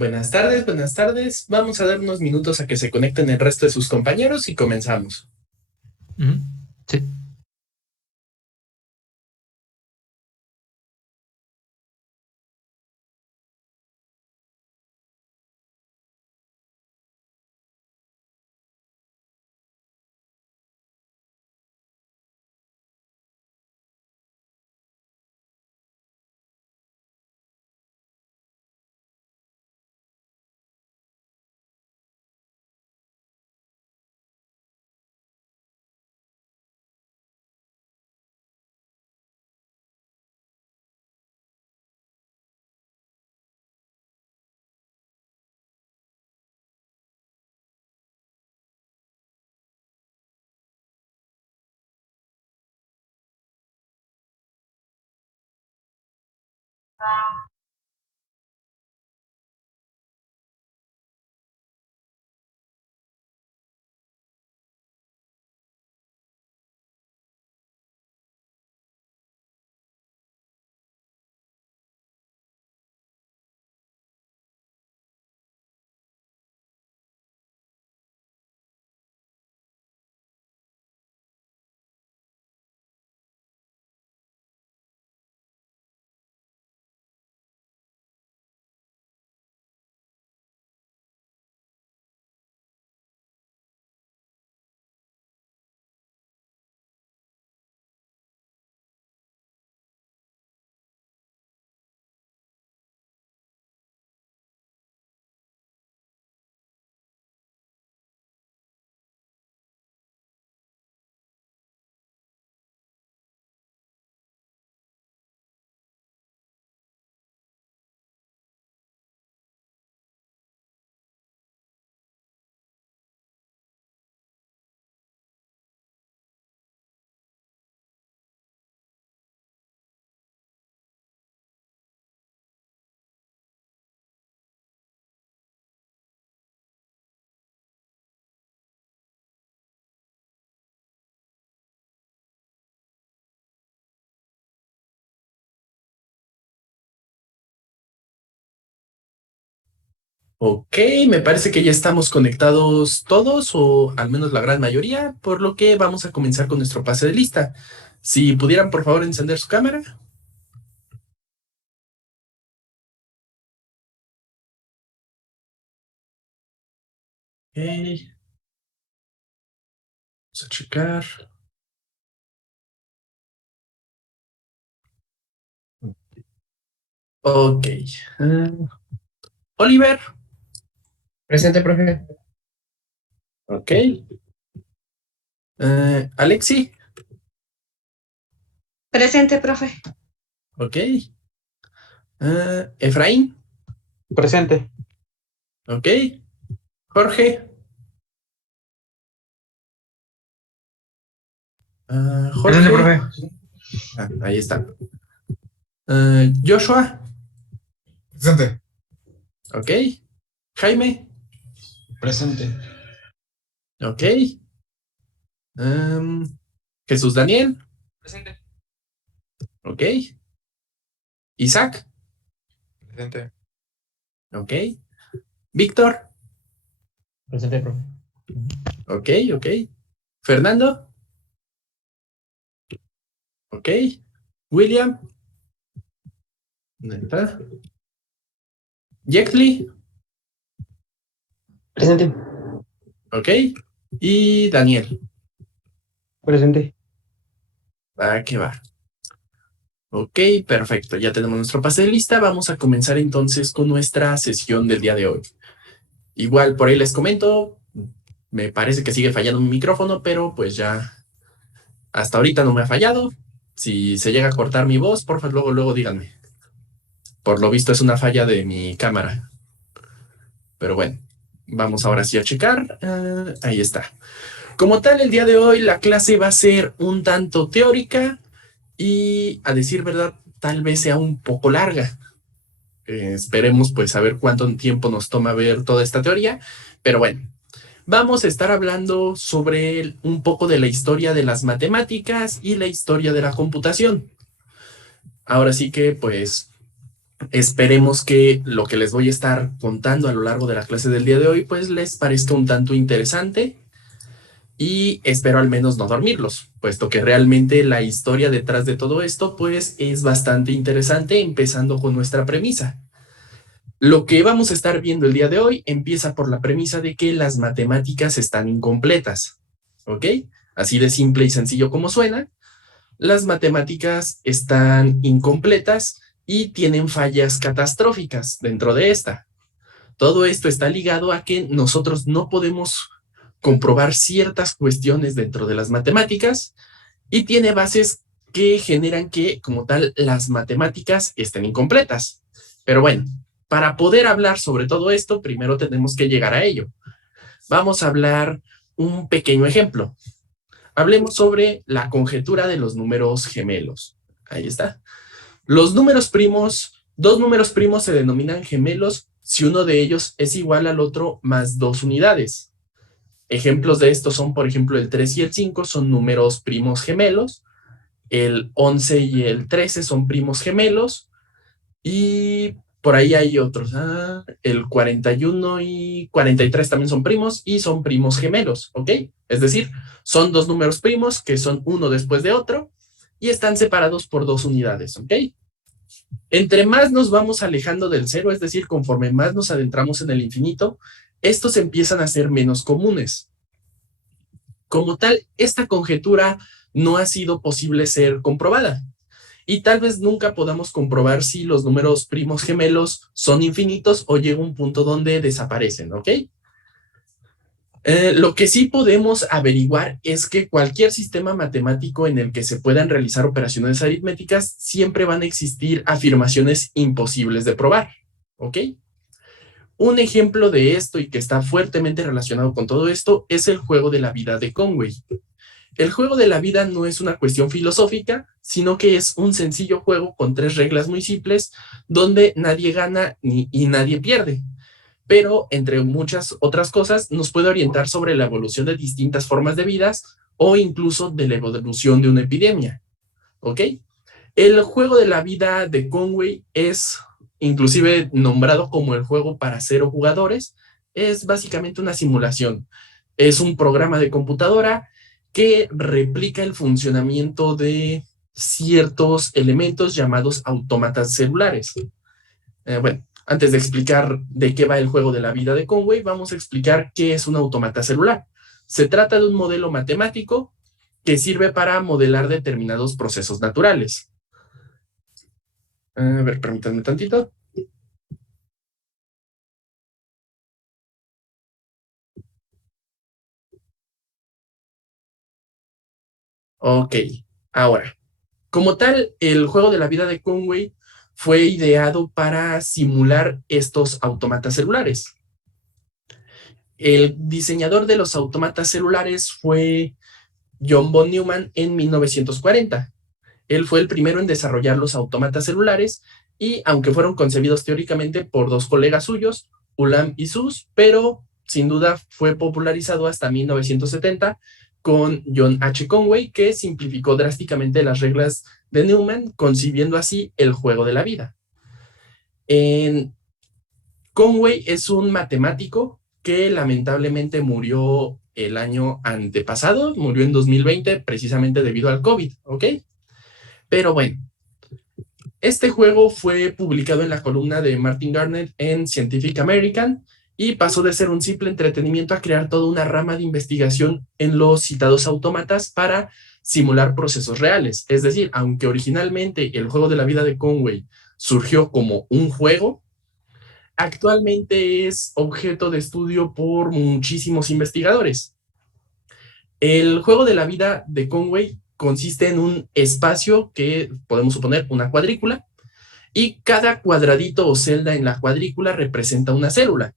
Buenas tardes, buenas tardes. Vamos a dar unos minutos a que se conecten el resto de sus compañeros y comenzamos. Ujú. Sí. Ok, me parece que ya estamos conectados todos, o al menos la gran mayoría, por lo que vamos a comenzar con nuestro pase de lista. Si pudieran, por favor, encender su cámara. Ok, vamos a checar. Ok. Oliver. Presente, profe. Ok. Alexi. Presente, profe. Ok. Efraín. Presente. Ok. Jorge. Presente, Jorge. profe. Ahí está. Joshua. Presente. Ok. Jaime. Presente. Ok. Em, Jesús Daniel. Presente. Ok. Isaac. Presente. Ok. Víctor. Presente, profe. Ok, ok. Fernando. Ok. William. ¿Dónde está? Jexley. Presente. Ok. Y Daniel. Presente. Va que va. Ok, perfecto. Ya tenemos nuestro pase de lista. Vamos a comenzar entonces con nuestra sesión del día de hoy. Igual por ahí les comento, me parece que sigue fallando mi micrófono, pero pues ya hasta ahorita no me ha fallado. Si se llega a cortar mi voz, porfa, luego díganme. Por lo visto es una falla de mi cámara. Pero bueno, vamos ahora sí a checar. Ahí está. Como tal, el día de hoy la clase va a ser un tanto teórica y, a decir verdad, tal vez sea un poco larga. Esperemos pues saber cuánto tiempo nos toma ver toda esta teoría. Pero bueno, vamos a estar hablando sobre un poco de la historia de las matemáticas y la historia de la computación. Ahora sí que pues Esperemos que lo que les voy a estar contando a lo largo de la clase del día de hoy, pues les parezca un tanto interesante y espero al menos no dormirlos, puesto que realmente la historia detrás de todo esto, pues es bastante interesante, empezando con nuestra premisa. Lo que vamos a estar viendo el día de hoy empieza por la premisa de que las matemáticas están incompletas, ¿ok? Así de simple y sencillo como suena, las matemáticas están incompletas y tienen fallas catastróficas dentro de esta. Todo esto está ligado a que nosotros no podemos comprobar ciertas cuestiones dentro de las matemáticas y tiene bases que generan que, como tal, las matemáticas estén incompletas. Pero bueno, para poder hablar sobre todo esto, primero tenemos que llegar a ello. Vamos a hablar un pequeño ejemplo. Hablemos sobre la conjetura de los números gemelos. Ahí está. Los números primos, dos números primos se denominan gemelos si uno de ellos es igual al otro más 2 unidades. Ejemplos de esto son, por ejemplo, el 3 y el 5 son números primos gemelos, el 11 y el 13 son primos gemelos, y por ahí hay otros. El 41 y 43 también son primos y son primos gemelos, ¿ok? Es decir, son dos números primos que son uno después de otro y están separados por 2 unidades, ¿ok? Entre más nos vamos alejando del cero, es decir, conforme más nos adentramos en el infinito, estos empiezan a ser menos comunes. Como tal, esta conjetura no ha sido posible ser comprobada. Y tal vez nunca podamos comprobar si los números primos gemelos son infinitos o llega un punto donde desaparecen, ¿ok? Lo que sí podemos averiguar es que cualquier sistema matemático en el que se puedan realizar operaciones aritméticas siempre van a existir afirmaciones imposibles de probar, ¿ok? Un ejemplo de esto y que está fuertemente relacionado con todo esto es el juego de la vida de Conway. El juego de la vida no es una cuestión filosófica, sino que es un sencillo juego con 3 reglas muy simples donde nadie gana y nadie pierde. Pero, entre muchas otras cosas, nos puede orientar sobre la evolución de distintas formas de vidas o incluso de la evolución de una epidemia. ¿Ok? El juego de la vida de Conway es inclusive nombrado como el juego para 0 jugadores. Es básicamente una simulación. Es un programa de computadora que replica el funcionamiento de ciertos elementos llamados autómatas celulares. Bueno, antes de explicar de qué va el juego de la vida de Conway, vamos a explicar qué es un autómata celular. Se trata de un modelo matemático que sirve para modelar determinados procesos naturales. A ver, permítanme tantito. Ok, ahora, como tal, el juego de la vida de Conway fue ideado para simular estos autómatas celulares. El diseñador de los autómatas celulares fue John von Neumann en 1940. Él fue el primero en desarrollar los autómatas celulares y aunque fueron concebidos teóricamente por 2 colegas suyos, Ulam y Suss, pero sin duda fue popularizado hasta 1970 con John H. Conway, que simplificó drásticamente las reglas de Neumann, concibiendo así el juego de la vida. Conway es un matemático que lamentablemente murió el año antepasado, murió en 2020 precisamente debido al COVID, ¿ok? Pero bueno, este juego fue publicado en la columna de Martin Gardner en Scientific American y pasó de ser un simple entretenimiento a crear toda una rama de investigación en los citados autómatas para simular procesos reales. Es decir, aunque originalmente el juego de la vida de Conway surgió como un juego, actualmente es objeto de estudio por muchísimos investigadores. El juego de la vida de Conway consiste en un espacio que podemos suponer una cuadrícula y cada cuadradito o celda en la cuadrícula representa una célula.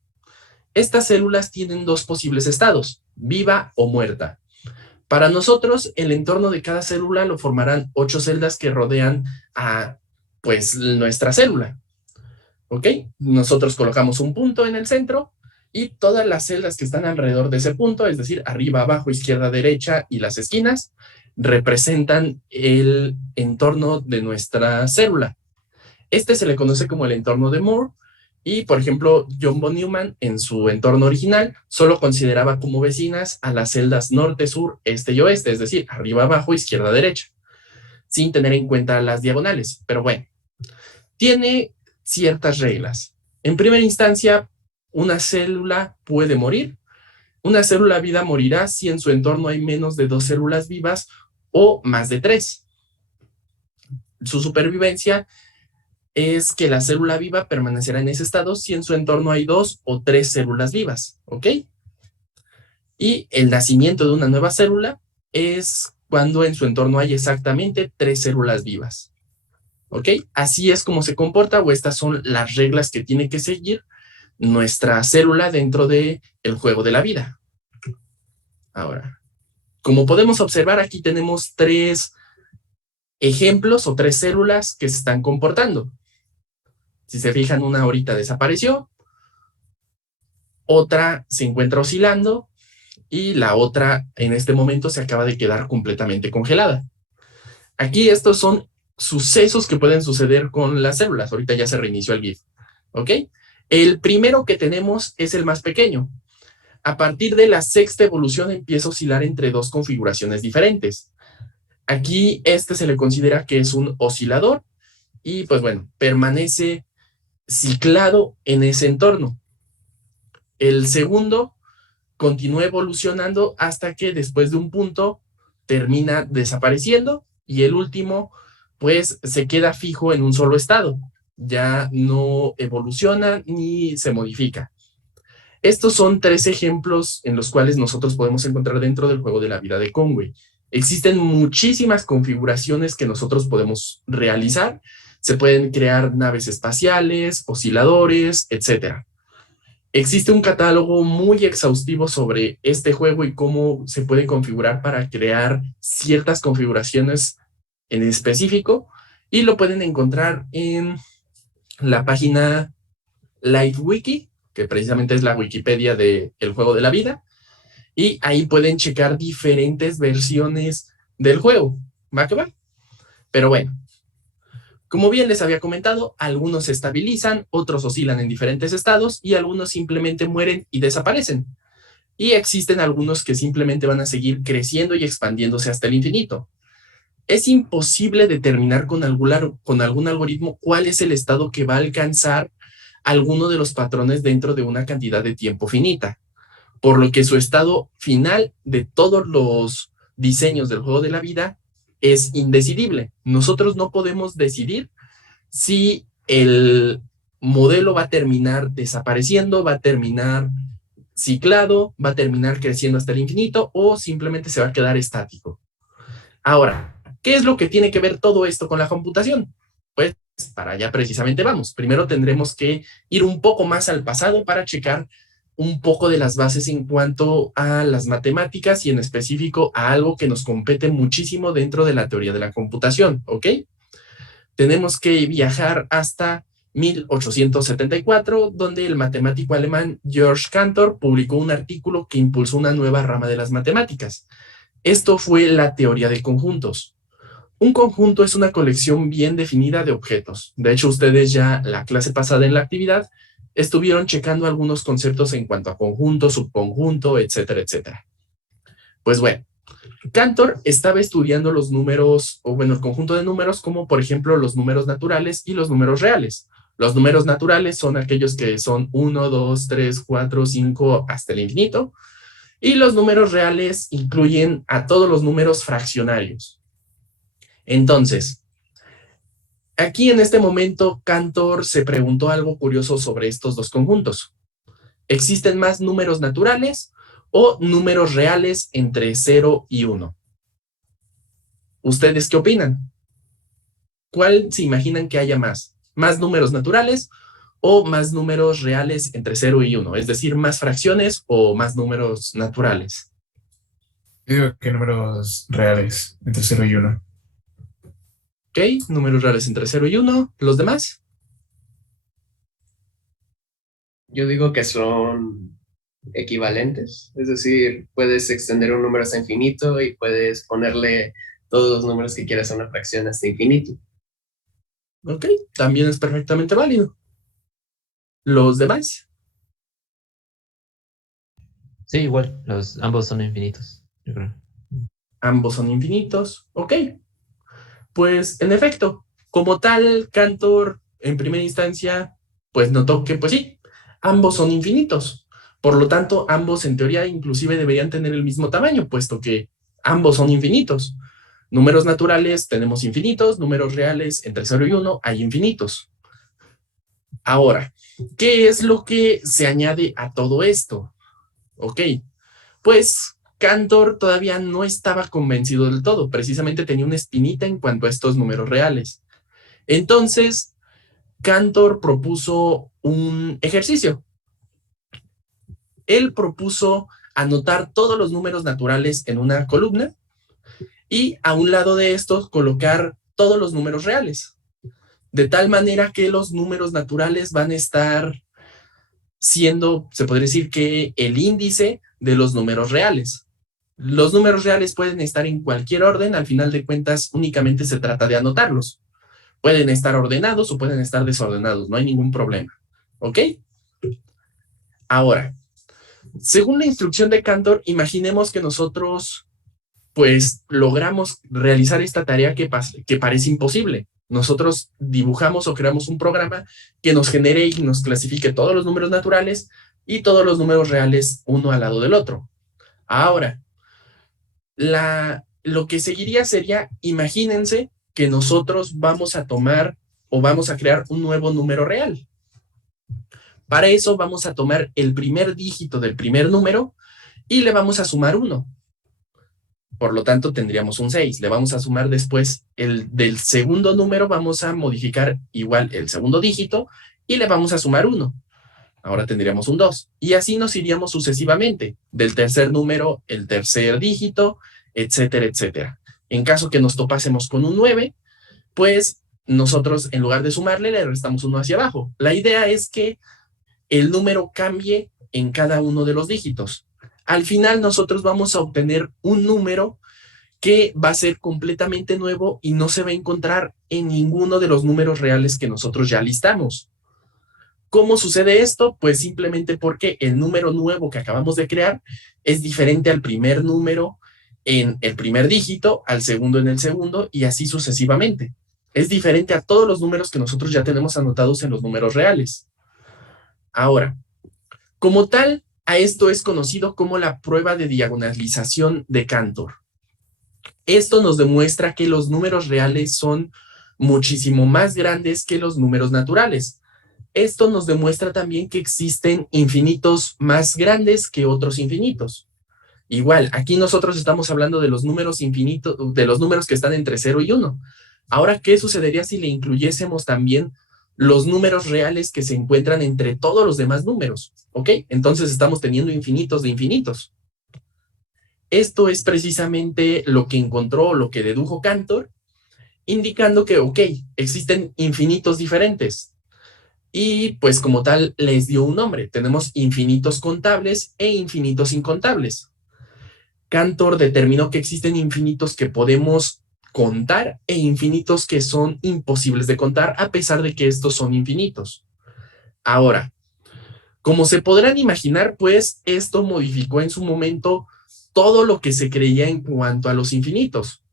Estas células tienen 2 posibles estados, viva o muerta. Para nosotros, el entorno de cada célula lo formarán 8 celdas que rodean a pues nuestra célula. ¿Ok? Nosotros colocamos un punto en el centro y todas las celdas que están alrededor de ese punto, es decir, arriba, abajo, izquierda, derecha y las esquinas, representan el entorno de nuestra célula. Este se le conoce como el entorno de Moore y, por ejemplo, John von Neumann en su entorno original solo consideraba como vecinas a las celdas norte, sur, este y oeste, es decir, arriba, abajo, izquierda, derecha, sin tener en cuenta las diagonales. Pero bueno, tiene ciertas reglas. En primera instancia, una célula puede morir. Una célula viva morirá si en su entorno hay menos de 2 células vivas o más de 3. Su supervivencia es que la célula viva permanecerá en ese estado si en su entorno hay 2 o 3 células vivas, ¿ok? Y el nacimiento de una nueva célula es cuando en su entorno hay exactamente 3 células vivas, ¿ok? Así es como se comporta, o estas son las reglas que tiene que seguir nuestra célula dentro del juego de la vida. Ahora, como podemos observar, aquí tenemos 3 ejemplos o 3 células que se están comportando. Si se fijan, una ahorita desapareció, otra se encuentra oscilando y la otra en este momento se acaba de quedar completamente congelada. Aquí estos son sucesos que pueden suceder con las células. Ahorita ya se reinició el GIF, ¿ok? El primero que tenemos es el más pequeño. A partir de la 6ª evolución empieza a oscilar entre 2 configuraciones diferentes. Aquí este se le considera que es un oscilador y pues bueno, permanece ciclado en ese entorno. El segundo continúa evolucionando hasta que después de un punto termina desapareciendo y el último pues se queda fijo en un solo estado. Ya no evoluciona ni se modifica. Estos son 3 ejemplos en los cuales nosotros podemos encontrar dentro del juego de la vida de Conway. Existen muchísimas configuraciones que nosotros podemos realizar. Se pueden crear naves espaciales, osciladores, etc. Existe un catálogo muy exhaustivo sobre este juego y cómo se puede configurar para crear ciertas configuraciones en específico, y lo pueden encontrar en la página LiveWiki, que precisamente es la Wikipedia del juego de la vida, y ahí pueden checar diferentes versiones del juego. ¿Va que va? Pero bueno, como bien les había comentado, algunos se estabilizan, otros oscilan en diferentes estados y algunos simplemente mueren y desaparecen. Y existen algunos que simplemente van a seguir creciendo y expandiéndose hasta el infinito. Es imposible determinar con algún algoritmo cuál es el estado que va a alcanzar alguno de los patrones dentro de una cantidad de tiempo finita, por lo que su estado final de todos los diseños del juego de la vida es indecidible. Nosotros no podemos decidir si el modelo va a terminar desapareciendo, va a terminar ciclado, va a terminar creciendo hasta el infinito o simplemente se va a quedar estático. Ahora, ¿qué es lo que tiene que ver todo esto con la computación? Pues para allá precisamente vamos. Primero tendremos que ir un poco más al pasado para checar un poco de las bases en cuanto a las matemáticas y en específico a algo que nos compete muchísimo dentro de la teoría de la computación, ¿ok? Tenemos que viajar hasta 1874, donde el matemático alemán Georg Cantor publicó un artículo que impulsó una nueva rama de las matemáticas. Esto fue la teoría de conjuntos. Un conjunto es una colección bien definida de objetos. De hecho, ustedes ya la clase pasada en la actividad estuvieron checando algunos conceptos en cuanto a conjunto, subconjunto, etcétera, etcétera. Pues bueno, Cantor estaba estudiando los números, o bueno, el conjunto de números, como por ejemplo los números naturales y los números reales. Los números naturales son aquellos que son 1, 2, 3, 4, 5 hasta el infinito. Y los números reales incluyen a todos los números fraccionarios. Entonces, aquí en este momento, Cantor se preguntó algo curioso sobre estos dos conjuntos. ¿Existen más números naturales o números reales entre 0 y 1? ¿Ustedes qué opinan? ¿Cuál se imaginan que haya más? ¿Más números naturales o más números reales entre 0 y 1? Es decir, ¿más fracciones o más números naturales? Yo digo que números reales, entre 0 y 1. Ok, números reales entre 0 y 1. ¿Los demás? Yo digo que son equivalentes, es decir, puedes extender un número hasta infinito y puedes ponerle todos los números que quieras a una fracción hasta infinito. Ok, también es perfectamente válido. ¿Los demás? Sí, igual, ambos son infinitos, yo creo. Ambos son infinitos. Ok, pues en efecto, como tal, Cantor en primera instancia, pues notó que, pues sí, ambos son infinitos. Por lo tanto, ambos en teoría inclusive deberían tener el mismo tamaño, puesto que ambos son infinitos. Números naturales tenemos infinitos, números reales entre 0 y 1 hay infinitos. Ahora, ¿qué es lo que se añade a todo esto? Ok, pues Cantor todavía no estaba convencido del todo, precisamente tenía una espinita en cuanto a estos números reales. Entonces, Cantor propuso un ejercicio. Él propuso anotar todos los números naturales en una columna y a un lado de estos colocar todos los números reales, de tal manera que los números naturales van a estar siendo, se podría decir que el índice de los números reales. Los números reales pueden estar en cualquier orden, al final de cuentas únicamente se trata de anotarlos. Pueden estar ordenados o pueden estar desordenados, no hay ningún problema. ¿Ok? Ahora, según la instrucción de Cantor, imaginemos que nosotros pues logramos realizar esta tarea que parece imposible. Nosotros dibujamos o creamos un programa que nos genere y nos clasifique todos los números naturales y todos los números reales uno al lado del otro. Ahora, lo que seguiría sería, imagínense que nosotros vamos a tomar o vamos a crear un nuevo número real. Para eso vamos a tomar el primer dígito del primer número y le vamos a sumar 1. Por lo tanto, tendríamos un 6. Le vamos a sumar después el del segundo número, vamos a modificar igual el segundo dígito y le vamos a sumar 1. Ahora tendríamos un 2. Y así nos iríamos sucesivamente. Del tercer número, el tercer dígito, etcétera, etcétera. En caso que nos topásemos con un 9, pues nosotros en lugar de sumarle, le restamos 1 hacia abajo. La idea es que el número cambie en cada uno de los dígitos. Al final nosotros vamos a obtener un número que va a ser completamente nuevo y no se va a encontrar en ninguno de los números reales que nosotros ya listamos. ¿Cómo sucede esto? Pues simplemente porque el número nuevo que acabamos de crear es diferente al primer número en el primer dígito, al segundo en el segundo y así sucesivamente. Es diferente a todos los números que nosotros ya tenemos anotados en los números reales. Ahora, como tal, a esto es conocido como la prueba de diagonalización de Cantor. Esto nos demuestra que los números reales son muchísimo más grandes que los números naturales. Esto nos demuestra también que existen infinitos más grandes que otros infinitos. Igual, aquí nosotros estamos hablando de los números infinitos, de los números que están entre 0 y 1. Ahora, ¿qué sucedería si le incluyésemos también los números reales que se encuentran entre todos los demás números? ¿Ok? Entonces estamos teniendo infinitos de infinitos. Esto es precisamente lo que encontró, lo que dedujo Cantor, indicando que, ok, existen infinitos diferentes. Y pues como tal les dio un nombre. Tenemos infinitos contables e infinitos incontables. Cantor determinó que existen infinitos que podemos contar e infinitos que son imposibles de contar a pesar de que estos son infinitos. Ahora, como se podrán imaginar, pues esto modificó en su momento todo lo que se creía en cuanto a los infinitos.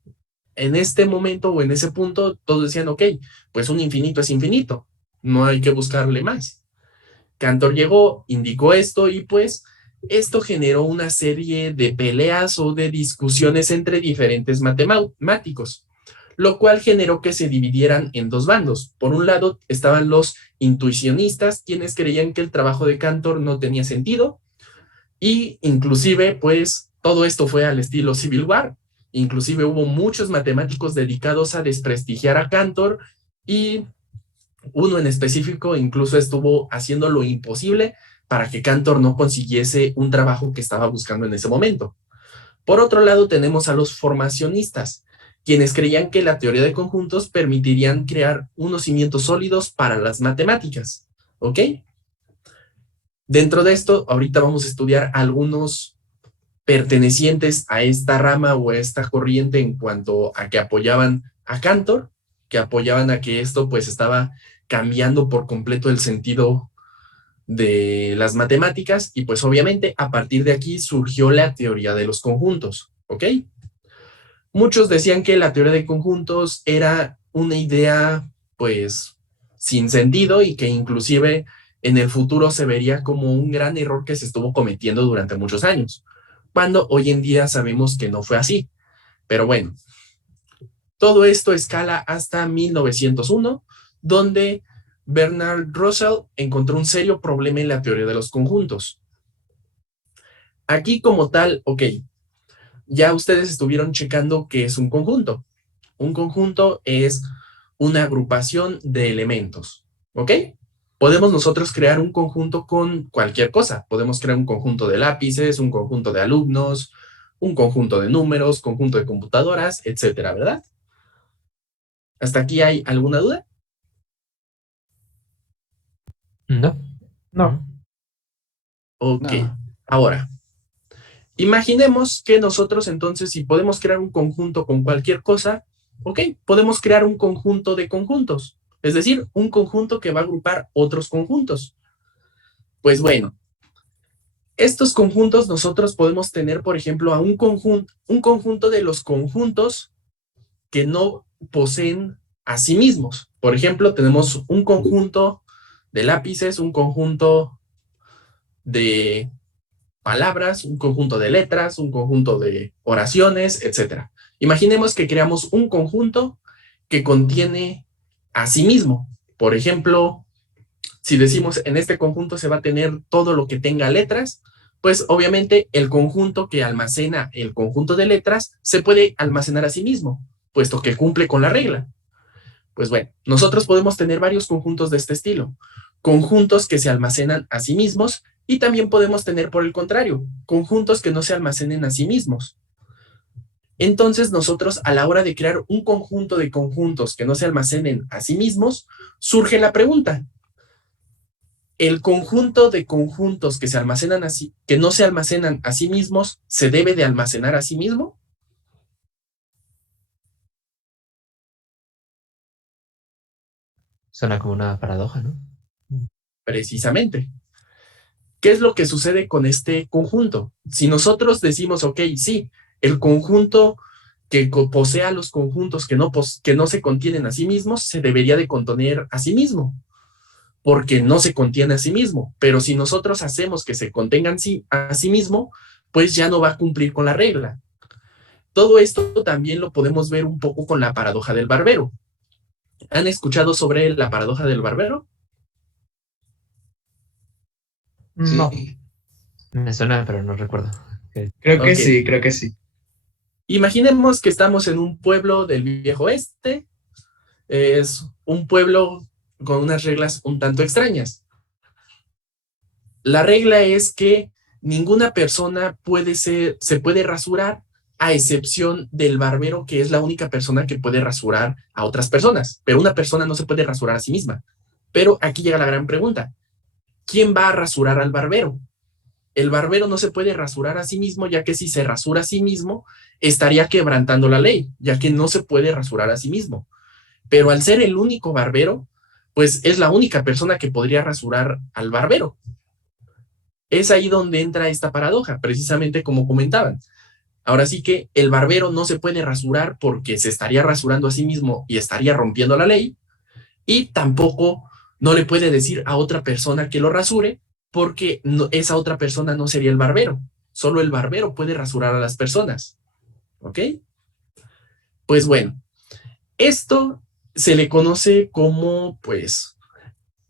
En este momento o en ese punto todos decían, ok, pues un infinito es infinito, no hay que buscarle más. Cantor llegó, indicó esto y pues esto generó una serie de peleas o de discusiones entre diferentes matemáticos, lo cual generó que se dividieran en dos bandos. Por un lado estaban los intuicionistas, quienes creían que el trabajo de Cantor no tenía sentido y inclusive pues todo esto fue al estilo Civil War. Inclusive hubo muchos matemáticos dedicados a desprestigiar a Cantor y uno en específico incluso estuvo haciendo lo imposible para que Cantor no consiguiese un trabajo que estaba buscando en ese momento. Por otro lado, tenemos a los formacionistas, quienes creían que la teoría de conjuntos permitirían crear unos cimientos sólidos para las matemáticas. ¿Ok? Dentro de esto, ahorita vamos a estudiar algunos pertenecientes a esta rama o a esta corriente en cuanto a que apoyaban a Cantor. que apoyaban a que esto pues estaba cambiando por completo el sentido de las matemáticas y pues obviamente a partir de aquí surgió la teoría de los conjuntos, ¿ok? Muchos decían que la teoría de conjuntos era una idea pues sin sentido y que inclusive en el futuro se vería como un gran error que se estuvo cometiendo durante muchos años, cuando hoy en día sabemos que no fue así. Pero bueno, todo esto escala hasta 1901, donde Bernard Russell encontró un serio problema en la teoría de los conjuntos. Aquí como tal, ok, ya ustedes estuvieron checando qué es un conjunto. Un conjunto es una agrupación de elementos, ¿ok? Podemos nosotros crear un conjunto con cualquier cosa. Podemos crear un conjunto de lápices, un conjunto de alumnos, un conjunto de números, conjunto de computadoras, etcétera, ¿verdad? ¿Hasta aquí hay alguna duda? No. No. Ok, No. ahora, imaginemos que nosotros entonces, si podemos crear un conjunto con cualquier cosa, ok, podemos crear un conjunto de conjuntos, es decir, un conjunto que va a agrupar otros conjuntos. Pues bueno, estos conjuntos nosotros podemos tener, por ejemplo, a un conjunto de los conjuntos que no poseen a sí mismos. Por ejemplo, tenemos un conjunto de lápices, un conjunto de palabras, un conjunto de letras, un conjunto de oraciones, etcétera. Imaginemos que creamos un conjunto que contiene a sí mismo. Por ejemplo, si decimos en este conjunto se va a tener todo lo que tenga letras, pues obviamente el conjunto que almacena el conjunto de letras se puede almacenar a sí mismo, puesto que cumple con la regla. Pues bueno, nosotros podemos tener varios conjuntos de este estilo, conjuntos que se almacenan a sí mismos y también podemos tener por el contrario, conjuntos que no se almacenen a sí mismos. Entonces nosotros a la hora de crear un conjunto de conjuntos que no se almacenen a sí mismos, surge la pregunta, ¿el conjunto de conjuntos que se almacenan así, que no se almacenan a sí mismos, se debe de almacenar a sí mismo? Suena como una paradoja, ¿no? Precisamente. ¿Qué es lo que sucede con este conjunto? Si nosotros decimos, ok, sí, el conjunto que posea los conjuntos que no se contienen a sí mismos, se debería de contener a sí mismo, porque no se contiene a sí mismo. Pero si nosotros hacemos que se contengan a sí mismo, pues ya no va a cumplir con la regla. Todo esto también lo podemos ver un poco con la paradoja del barbero. ¿Han escuchado sobre la paradoja del barbero? No. Sí, Me suena, pero no recuerdo. creo que Ok. sí, creo que sí. Imaginemos que estamos en un pueblo del viejo oeste. Es un pueblo con unas reglas un tanto extrañas. La regla es que ninguna persona se puede rasurar a excepción del barbero, que es la única persona que puede rasurar a otras personas. Pero una persona no se puede rasurar a sí misma. Pero aquí llega la gran pregunta. ¿Quién va a rasurar al barbero? El barbero no se puede rasurar a sí mismo, ya que si se rasura a sí mismo, estaría quebrantando la ley, ya que no se puede rasurar a sí mismo. Pero al ser el único barbero, pues es la única persona que podría rasurar al barbero. Es ahí donde entra esta paradoja, precisamente como comentaban. Ahora sí que el barbero no se puede rasurar porque se estaría rasurando a sí mismo y estaría rompiendo la ley, y tampoco no le puede decir a otra persona que lo rasure porque esa otra persona no sería el barbero. Solo el barbero puede rasurar a las personas. ¿Ok? Pues bueno, esto se le conoce como, pues,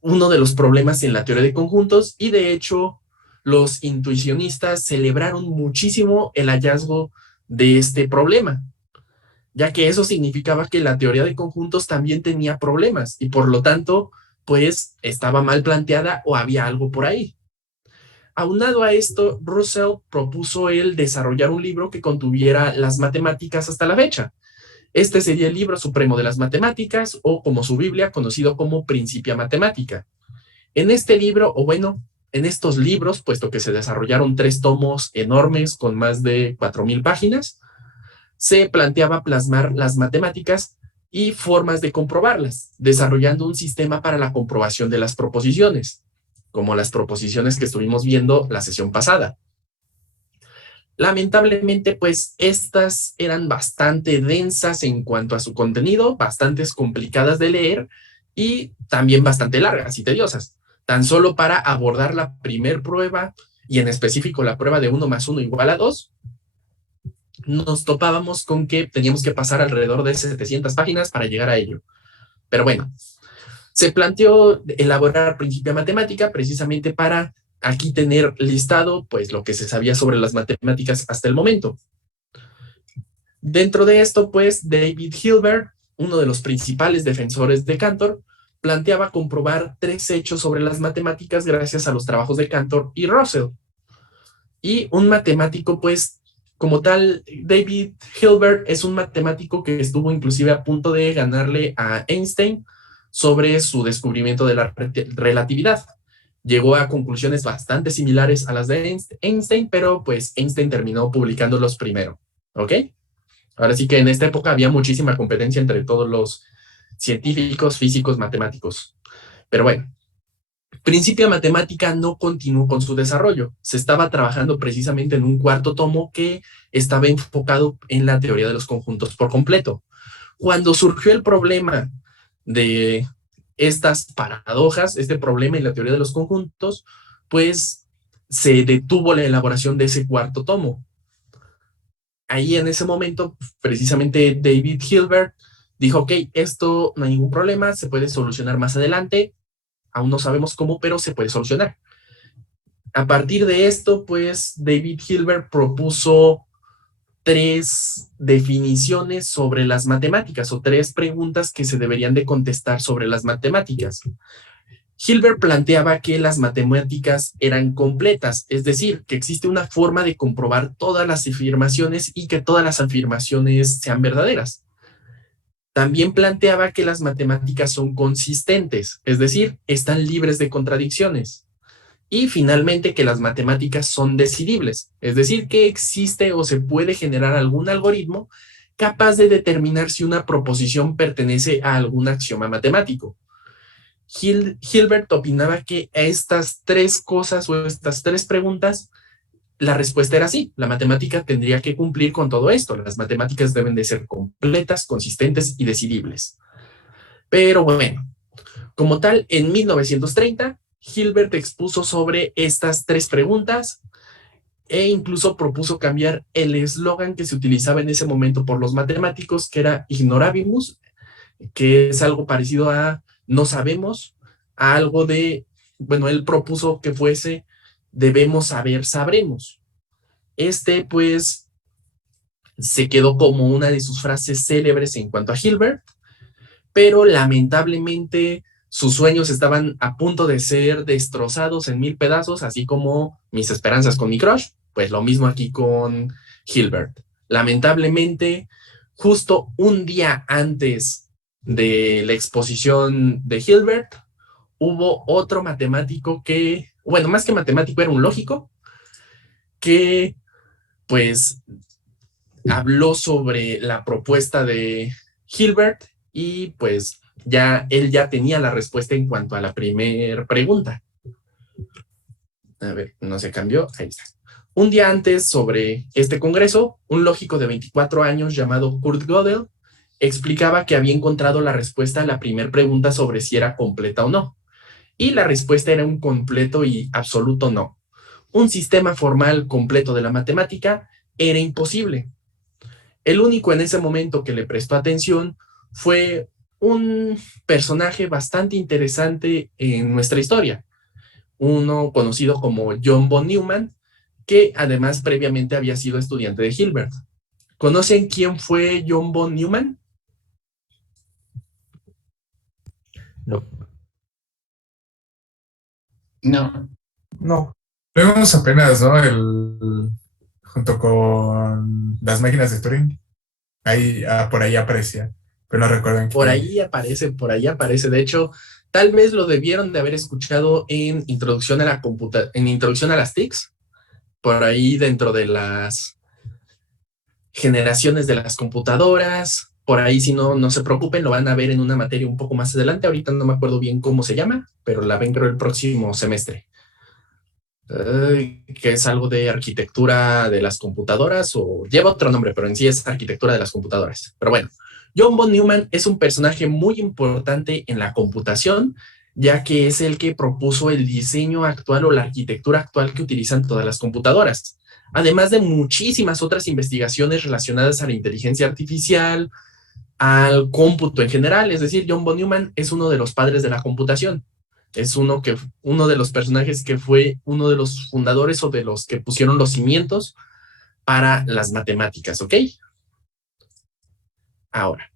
uno de los problemas en la teoría de conjuntos y de hecho los intuicionistas celebraron muchísimo el hallazgo de este problema, ya que eso significaba que la teoría de conjuntos también tenía problemas y por lo tanto, pues estaba mal planteada o había algo por ahí. Aunado a esto, Russell propuso el desarrollar un libro que contuviera las matemáticas hasta la fecha. Este sería el libro supremo de las matemáticas o como su Biblia, conocido como Principia Mathematica. En este libro, o bueno, en estos libros, puesto que se desarrollaron 3 tomos enormes con más de 4,000 páginas, se planteaba plasmar las matemáticas y formas de comprobarlas, desarrollando un sistema para la comprobación de las proposiciones, como las proposiciones que estuvimos viendo la sesión pasada. Lamentablemente, pues estas eran bastante densas en cuanto a su contenido, bastante complicadas de leer y también bastante largas y tediosas. Tan solo para abordar la primer prueba, y en específico la prueba de 1 más 1 igual a 2, nos topábamos con que teníamos que pasar alrededor de 700 páginas para llegar a ello. Pero bueno, se planteó elaborar principio de matemática precisamente para aquí tener listado pues lo que se sabía sobre las matemáticas hasta el momento. Dentro de esto, pues, David Hilbert, uno de los principales defensores de Cantor, planteaba comprobar 3 hechos sobre las matemáticas gracias a los trabajos de Cantor y Russell. Y un matemático, pues, como tal, David Hilbert es un matemático que estuvo inclusive a punto de ganarle a Einstein sobre su descubrimiento de la relatividad. Llegó a conclusiones bastante similares a las de Einstein, pero pues Einstein terminó publicándolos primero, ¿ok? Ahora sí que en esta época había muchísima competencia entre todos los científicos, físicos, matemáticos. Pero bueno, Principia Matemática no continuó con su desarrollo. Se estaba trabajando precisamente en un 4º tomo que estaba enfocado en la teoría de los conjuntos por completo. Cuando surgió el problema de estas paradojas, este problema en la teoría de los conjuntos, pues se detuvo la elaboración de ese 4º tomo. Ahí en ese momento, precisamente David Hilbert dijo, ok, esto no hay ningún problema, se puede solucionar más adelante, aún no sabemos cómo, pero se puede solucionar. A partir de esto, pues David Hilbert propuso 3 definiciones sobre las matemáticas o 3 preguntas que se deberían de contestar sobre las matemáticas. Hilbert planteaba que las matemáticas eran completas, es decir, que existe una forma de comprobar todas las afirmaciones y que todas las afirmaciones sean verdaderas. También planteaba que las matemáticas son consistentes, es decir, están libres de contradicciones. Y finalmente que las matemáticas son decidibles, es decir, que existe o se puede generar algún algoritmo capaz de determinar si una proposición pertenece a algún axioma matemático. Hilbert opinaba que a estas 3 cosas o estas 3 preguntas, la respuesta era sí, la matemática tendría que cumplir con todo esto. Las matemáticas deben de ser completas, consistentes y decidibles. Pero bueno, como tal, en 1930, Hilbert expuso sobre estas 3 preguntas e incluso propuso cambiar el eslogan que se utilizaba en ese momento por los matemáticos, que era ignorabimus, que es algo parecido a no sabemos, a algo de, bueno, él propuso que fuese debemos saber, sabremos. Pues, se quedó como una de sus frases célebres en cuanto a Hilbert, pero lamentablemente sus sueños estaban a punto de ser destrozados en 1000 pedazos, así como mis esperanzas con mi crush, pues lo mismo aquí con Hilbert. Lamentablemente, justo un día antes de la exposición de Hilbert, hubo otro matemático que, bueno, más que matemático, era un lógico, que pues habló sobre la propuesta de Hilbert y pues él ya tenía la respuesta en cuanto a la primera pregunta. A ver, no se cambió, ahí está. Un día antes, sobre este congreso, un lógico de 24 años llamado Kurt Gödel explicaba que había encontrado la respuesta a la primera pregunta sobre si era completa o no. Y la respuesta era un completo y absoluto no. Un sistema formal completo de la matemática era imposible. El único en ese momento que le prestó atención fue un personaje bastante interesante en nuestra historia, uno conocido como John von Neumann, que además previamente había sido estudiante de Hilbert. ¿Conocen quién fue John von Neumann? No. No. No. Lo vimos apenas, ¿no? Junto con las máquinas de Turing. Ahí, por ahí aparecía. Pero no recuerdo en qué. Por ahí aparece. De hecho, tal vez lo debieron de haber escuchado en Introducción a la en Introducción a las TICs, por ahí dentro de las generaciones de las computadoras, Por ahí, si no, no se preocupen, lo van a ver en una materia un poco más adelante. Ahorita no me acuerdo bien cómo se llama, pero la ven creo el próximo semestre. Que es algo de arquitectura de las computadoras, o lleva otro nombre, pero en sí es arquitectura de las computadoras. Pero bueno, John von Neumann es un personaje muy importante en la computación, ya que es el que propuso el diseño actual o la arquitectura actual que utilizan todas las computadoras, además de muchísimas otras investigaciones relacionadas a la inteligencia artificial, al cómputo en general. Es decir, John von Neumann es uno de los padres de la computación. Es uno de los personajes que fue uno de los fundadores o de los que pusieron los cimientos para las matemáticas, ¿ok? Ahora,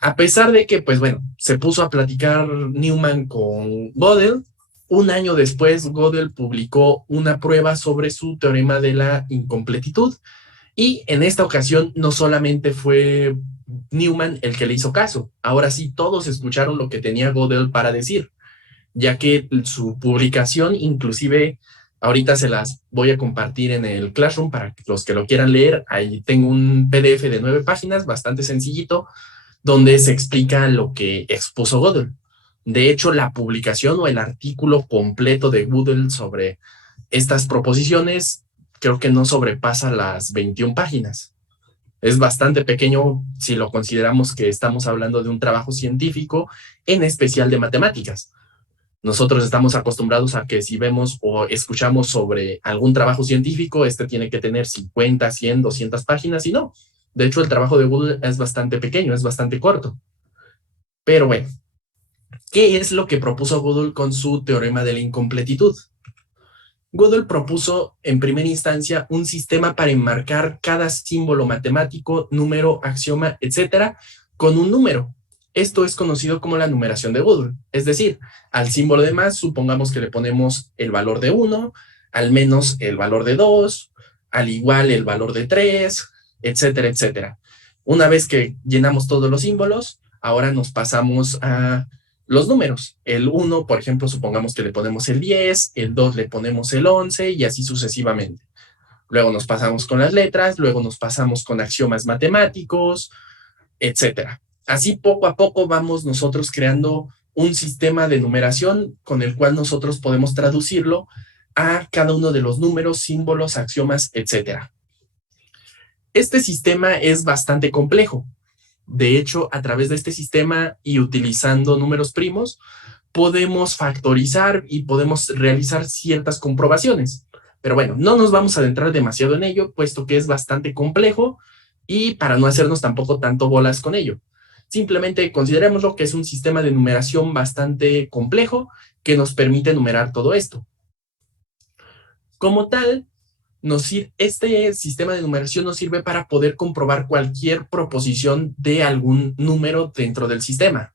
a pesar de que, pues bueno, se puso a platicar Neumann con Gödel, un año después Gödel publicó una prueba sobre su teorema de la incompletitud, y en esta ocasión no solamente fue Neumann el que le hizo caso, ahora sí todos escucharon lo que tenía Gödel para decir, ya que su publicación, inclusive ahorita se las voy a compartir en el Classroom para los que lo quieran leer. Ahí tengo un PDF de 9 páginas, bastante sencillito, donde se explica lo que expuso Gödel. De hecho, la publicación o el artículo completo de Gödel sobre estas proposiciones creo que no sobrepasa las 21 páginas. Es bastante pequeño si lo consideramos que estamos hablando de un trabajo científico, en especial de matemáticas. Nosotros estamos acostumbrados a que si vemos o escuchamos sobre algún trabajo científico, este tiene que tener 50, 100, 200 páginas, y no. De hecho, el trabajo de Gödel es bastante pequeño, es bastante corto. Pero bueno, ¿qué es lo que propuso Gödel con su teorema de la incompletitud? Gödel propuso en primera instancia un sistema para enmarcar cada símbolo matemático, número, axioma, etcétera, con un número. Esto es conocido como la numeración de Gödel. Es decir, al símbolo de más, supongamos que le ponemos el valor de 1, al menos el valor de 2, al igual el valor de 3, etcétera, etcétera. Una vez que llenamos todos los símbolos, ahora nos pasamos a los números. El 1, por ejemplo, supongamos que le ponemos el 10, el 2 le ponemos el 11 y así sucesivamente. Luego nos pasamos con las letras, luego nos pasamos con axiomas matemáticos, etcétera. Así poco a poco vamos nosotros creando un sistema de numeración con el cual nosotros podemos traducirlo a cada uno de los números, símbolos, axiomas, etcétera. Este sistema es bastante complejo. De hecho, a través de este sistema y utilizando números primos, podemos factorizar y podemos realizar ciertas comprobaciones. Pero bueno, no nos vamos a adentrar demasiado en ello, puesto que es bastante complejo, y para no hacernos tampoco tanto bolas con ello. Simplemente considerémoslo que es un sistema de numeración bastante complejo que nos permite numerar todo esto. Como tal, este sistema de numeración nos sirve para poder comprobar cualquier proposición de algún número dentro del sistema.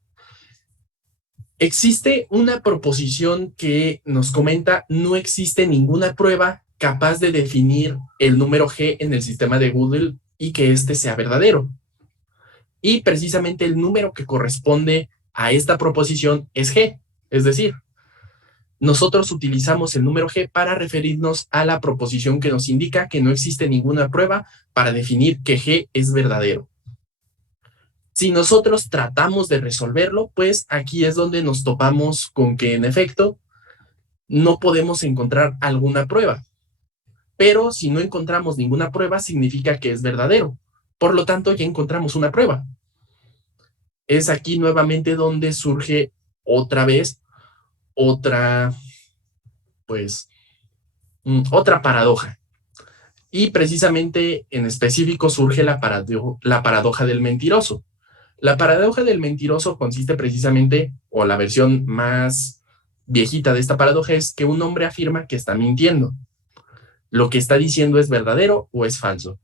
Existe una proposición que nos comenta: no existe ninguna prueba capaz de definir el número G en el sistema de Gödel y que éste sea verdadero. Y precisamente el número que corresponde a esta proposición es G. Es decir, nosotros utilizamos el número G para referirnos a la proposición que nos indica que no existe ninguna prueba para definir que G es verdadero. Si nosotros tratamos de resolverlo, pues aquí es donde nos topamos con que en efecto no podemos encontrar alguna prueba. Pero si no encontramos ninguna prueba, significa que es verdadero. Por lo tanto, ya encontramos una prueba. Es aquí nuevamente donde surge otra vez otra paradoja. Y precisamente en específico surge la paradoja del mentiroso. La paradoja del mentiroso consiste precisamente, o la versión más viejita de esta paradoja, es que un hombre afirma que está mintiendo. Lo que está diciendo es verdadero o es falso.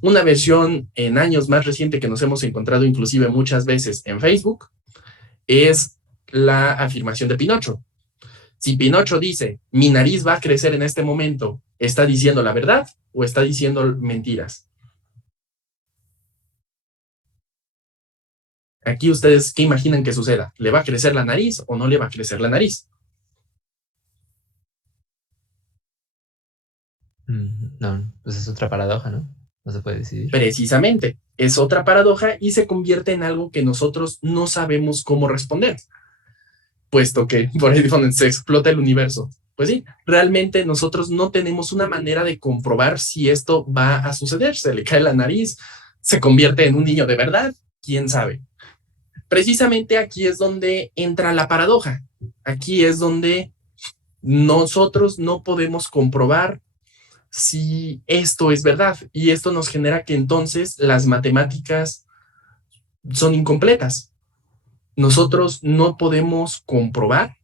Una versión en años más reciente que nos hemos encontrado inclusive muchas veces en Facebook es la afirmación de Pinocho. Si Pinocho dice, mi nariz va a crecer en este momento, ¿está diciendo la verdad o está diciendo mentiras? Aquí ustedes, ¿qué imaginan que suceda? ¿Le va a crecer la nariz o no le va a crecer la nariz? No, pues es otra paradoja, ¿no? No se puede decidir. Precisamente, es otra paradoja y se convierte en algo que nosotros no sabemos cómo responder, puesto que por ahí es donde se explota el universo. Pues sí, realmente nosotros no tenemos una manera de comprobar si esto va a suceder. Se le cae la nariz, se convierte en un niño de verdad, quién sabe. Precisamente aquí es donde entra la paradoja. Aquí es donde nosotros no podemos comprobar si esto es verdad, y esto nos genera que entonces las matemáticas son incompletas. Nosotros no podemos comprobar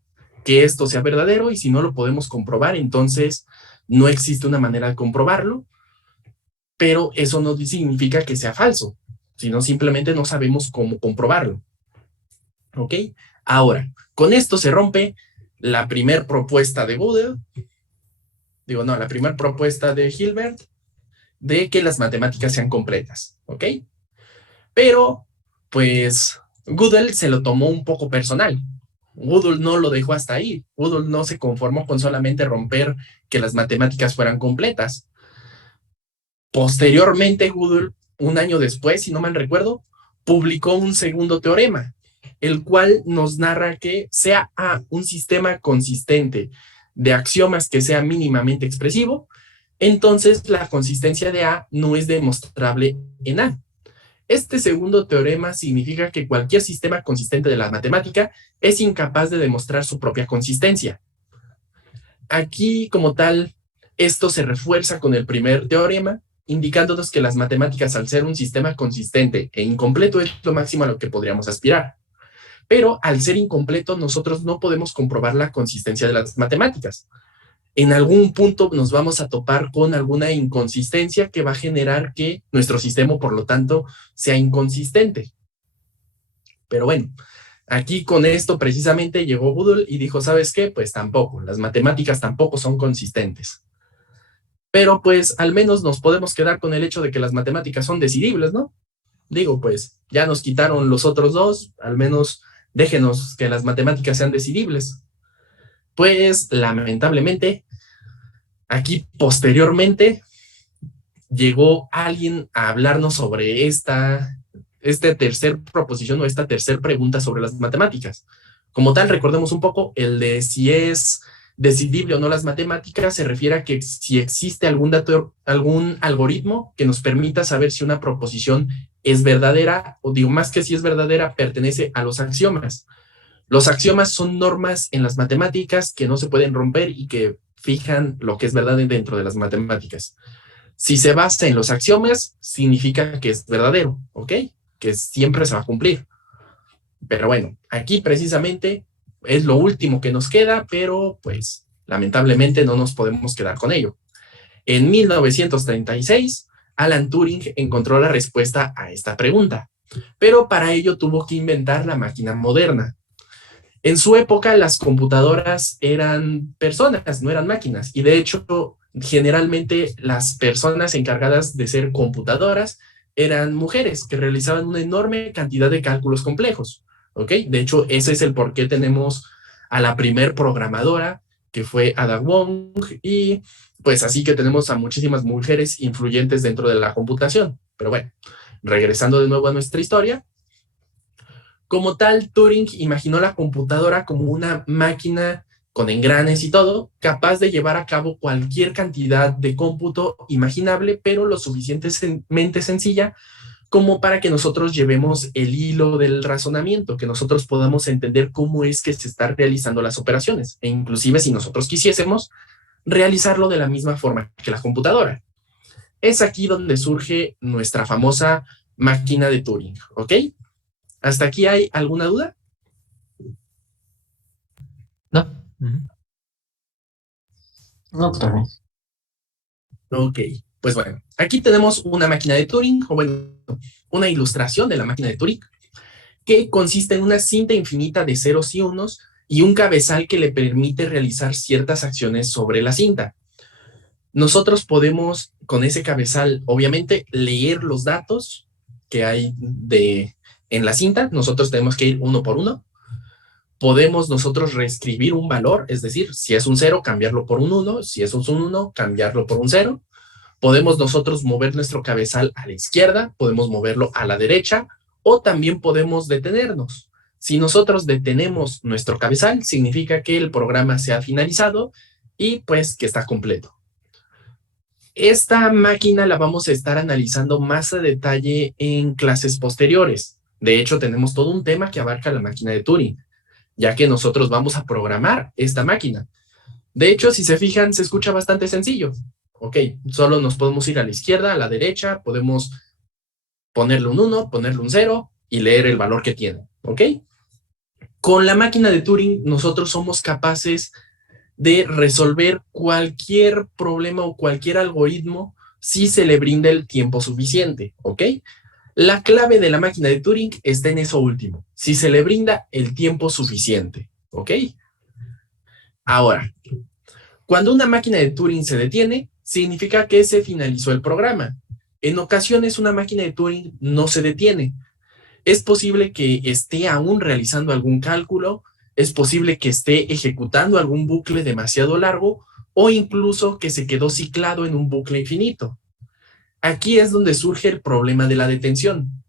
que esto sea verdadero, y si no lo podemos comprobar, entonces no existe una manera de comprobarlo, pero eso no significa que sea falso, sino simplemente no sabemos cómo comprobarlo. ¿Ok? Ahora, con esto se rompe la primera propuesta de Gödel, la primera propuesta de Hilbert, de que las matemáticas sean completas, ¿ok? Pero, pues, Gödel se lo tomó un poco personal. Gödel no lo dejó hasta ahí. Gödel no se conformó con solamente romper que las matemáticas fueran completas. Posteriormente, Gödel, un año después, si no mal recuerdo, publicó un segundo teorema, el cual nos narra que sea A un sistema consistente de axiomas que sea mínimamente expresivo, entonces la consistencia de A no es demostrable en A. Este segundo teorema significa que cualquier sistema consistente de la matemática es incapaz de demostrar su propia consistencia. Aquí, como tal, esto se refuerza con el primer teorema, indicándonos que las matemáticas, al ser un sistema consistente e incompleto, es lo máximo a lo que podríamos aspirar. Pero al ser incompleto, nosotros no podemos comprobar la consistencia de las matemáticas. En algún punto nos vamos a topar con alguna inconsistencia que va a generar que nuestro sistema, por lo tanto, sea inconsistente. Pero bueno, aquí con esto precisamente llegó Gödel y dijo, ¿sabes qué? Pues tampoco, las matemáticas tampoco son consistentes. Pero pues al menos nos podemos quedar con el hecho de que las matemáticas son decidibles, ¿no? Digo, pues ya nos quitaron los otros dos, al menos déjenos que las matemáticas sean decidibles. Pues lamentablemente, aquí posteriormente llegó alguien a hablarnos sobre esta tercer proposición o esta tercera pregunta sobre las matemáticas. Como tal, recordemos un poco, el de si es decidible o no las matemáticas se refiere a que si existe algún algoritmo que nos permita saber si una proposición es verdadera, o digo, más que si es verdadera, pertenece a los axiomas. Los axiomas son normas en las matemáticas que no se pueden romper y que fijan lo que es verdad dentro de las matemáticas. Si se basa en los axiomas, significa que es verdadero, ¿ok? Que siempre se va a cumplir. Pero bueno, aquí precisamente es lo último que nos queda, pero pues lamentablemente no nos podemos quedar con ello. En 1936, Alan Turing encontró la respuesta a esta pregunta, pero para ello tuvo que inventar la máquina moderna. En su época, las computadoras eran personas, no eran máquinas, y de hecho, generalmente las personas encargadas de ser computadoras eran mujeres que realizaban una enorme cantidad de cálculos complejos, ¿ok? De hecho, ese es el por qué tenemos a la primer programadora, que fue Ada Wong, y pues así que tenemos a muchísimas mujeres influyentes dentro de la computación. Pero bueno, regresando de nuevo a nuestra historia, como tal, Turing imaginó la computadora como una máquina con engranes y todo, capaz de llevar a cabo cualquier cantidad de cómputo imaginable, pero lo suficientemente sencilla como para que nosotros llevemos el hilo del razonamiento, que nosotros podamos entender cómo es que se están realizando las operaciones, e inclusive si nosotros quisiésemos realizarlo de la misma forma que la computadora. Es aquí donde surge nuestra famosa máquina de Turing, ¿ok? ¿Hasta aquí hay alguna duda? No. No, también. Ok, pues bueno, aquí tenemos una máquina de Turing, o bueno, una ilustración de la máquina de Turing, que consiste en una cinta infinita de ceros y unos y un cabezal que le permite realizar ciertas acciones sobre la cinta. Nosotros podemos, con ese cabezal, obviamente, leer los datos que hay en la cinta. Nosotros tenemos que ir uno por uno. Podemos nosotros reescribir un valor, es decir, si es un 0, cambiarlo por un 1, si es un 1, cambiarlo por un 0. Podemos nosotros mover nuestro cabezal a la izquierda, podemos moverlo a la derecha o también podemos detenernos. Si nosotros detenemos nuestro cabezal, significa que el programa se ha finalizado y pues que está completo. Esta máquina la vamos a estar analizando más a detalle en clases posteriores. De hecho, tenemos todo un tema que abarca la máquina de Turing, ya que nosotros vamos a programar esta máquina. De hecho, si se fijan, se escucha bastante sencillo. Ok, solo nos podemos ir a la izquierda, a la derecha, podemos ponerle un 1, ponerle un 0 y leer el valor que tiene. Ok. Con la máquina de Turing, nosotros somos capaces de resolver cualquier problema o cualquier algoritmo si se le brinda el tiempo suficiente. Ok. La clave de la máquina de Turing está en eso último, si se le brinda el tiempo suficiente. Ok. Ahora, cuando una máquina de Turing se detiene, significa que se finalizó el programa. En ocasiones una máquina de Turing no se detiene. Es posible que esté aún realizando algún cálculo, es posible que esté ejecutando algún bucle demasiado largo o incluso que se quedó ciclado en un bucle infinito. Aquí es donde surge el problema de la detención.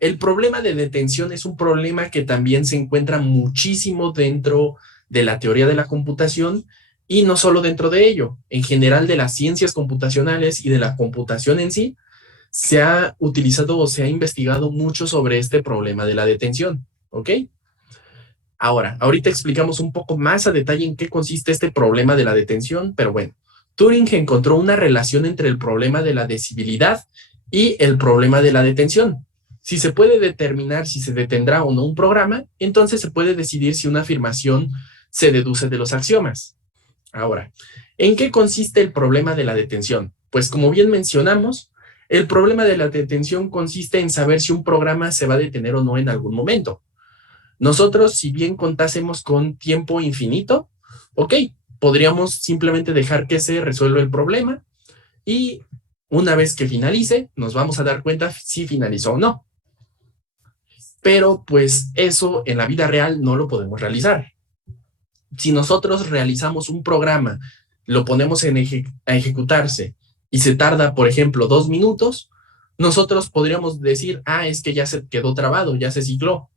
El problema de detención es un problema que también se encuentra muchísimo dentro de la teoría de la computación y no solo dentro de ello, en general de las ciencias computacionales y de la computación en sí, se ha utilizado o se ha investigado mucho sobre este problema de la detención, ¿ok? Ahora, ahorita explicamos un poco más a detalle en qué consiste este problema de la detención, pero bueno, Turing encontró una relación entre el problema de la decibilidad y el problema de la detención. Si se puede determinar si se detendrá o no un programa, entonces se puede decidir si una afirmación se deduce de los axiomas. Ahora, ¿en qué consiste el problema de la detención? Pues como bien mencionamos, el problema de la detención consiste en saber si un programa se va a detener o no en algún momento. Nosotros, si bien contásemos con tiempo infinito, ok, podríamos simplemente dejar que se resuelva el problema y una vez que finalice, nos vamos a dar cuenta si finalizó o no. Pero pues eso en la vida real no lo podemos realizar. Si nosotros realizamos un programa, lo ponemos a ejecutarse y se tarda, por ejemplo, 2 minutos, nosotros podríamos decir, es que ya se quedó trabado, ya se cicló.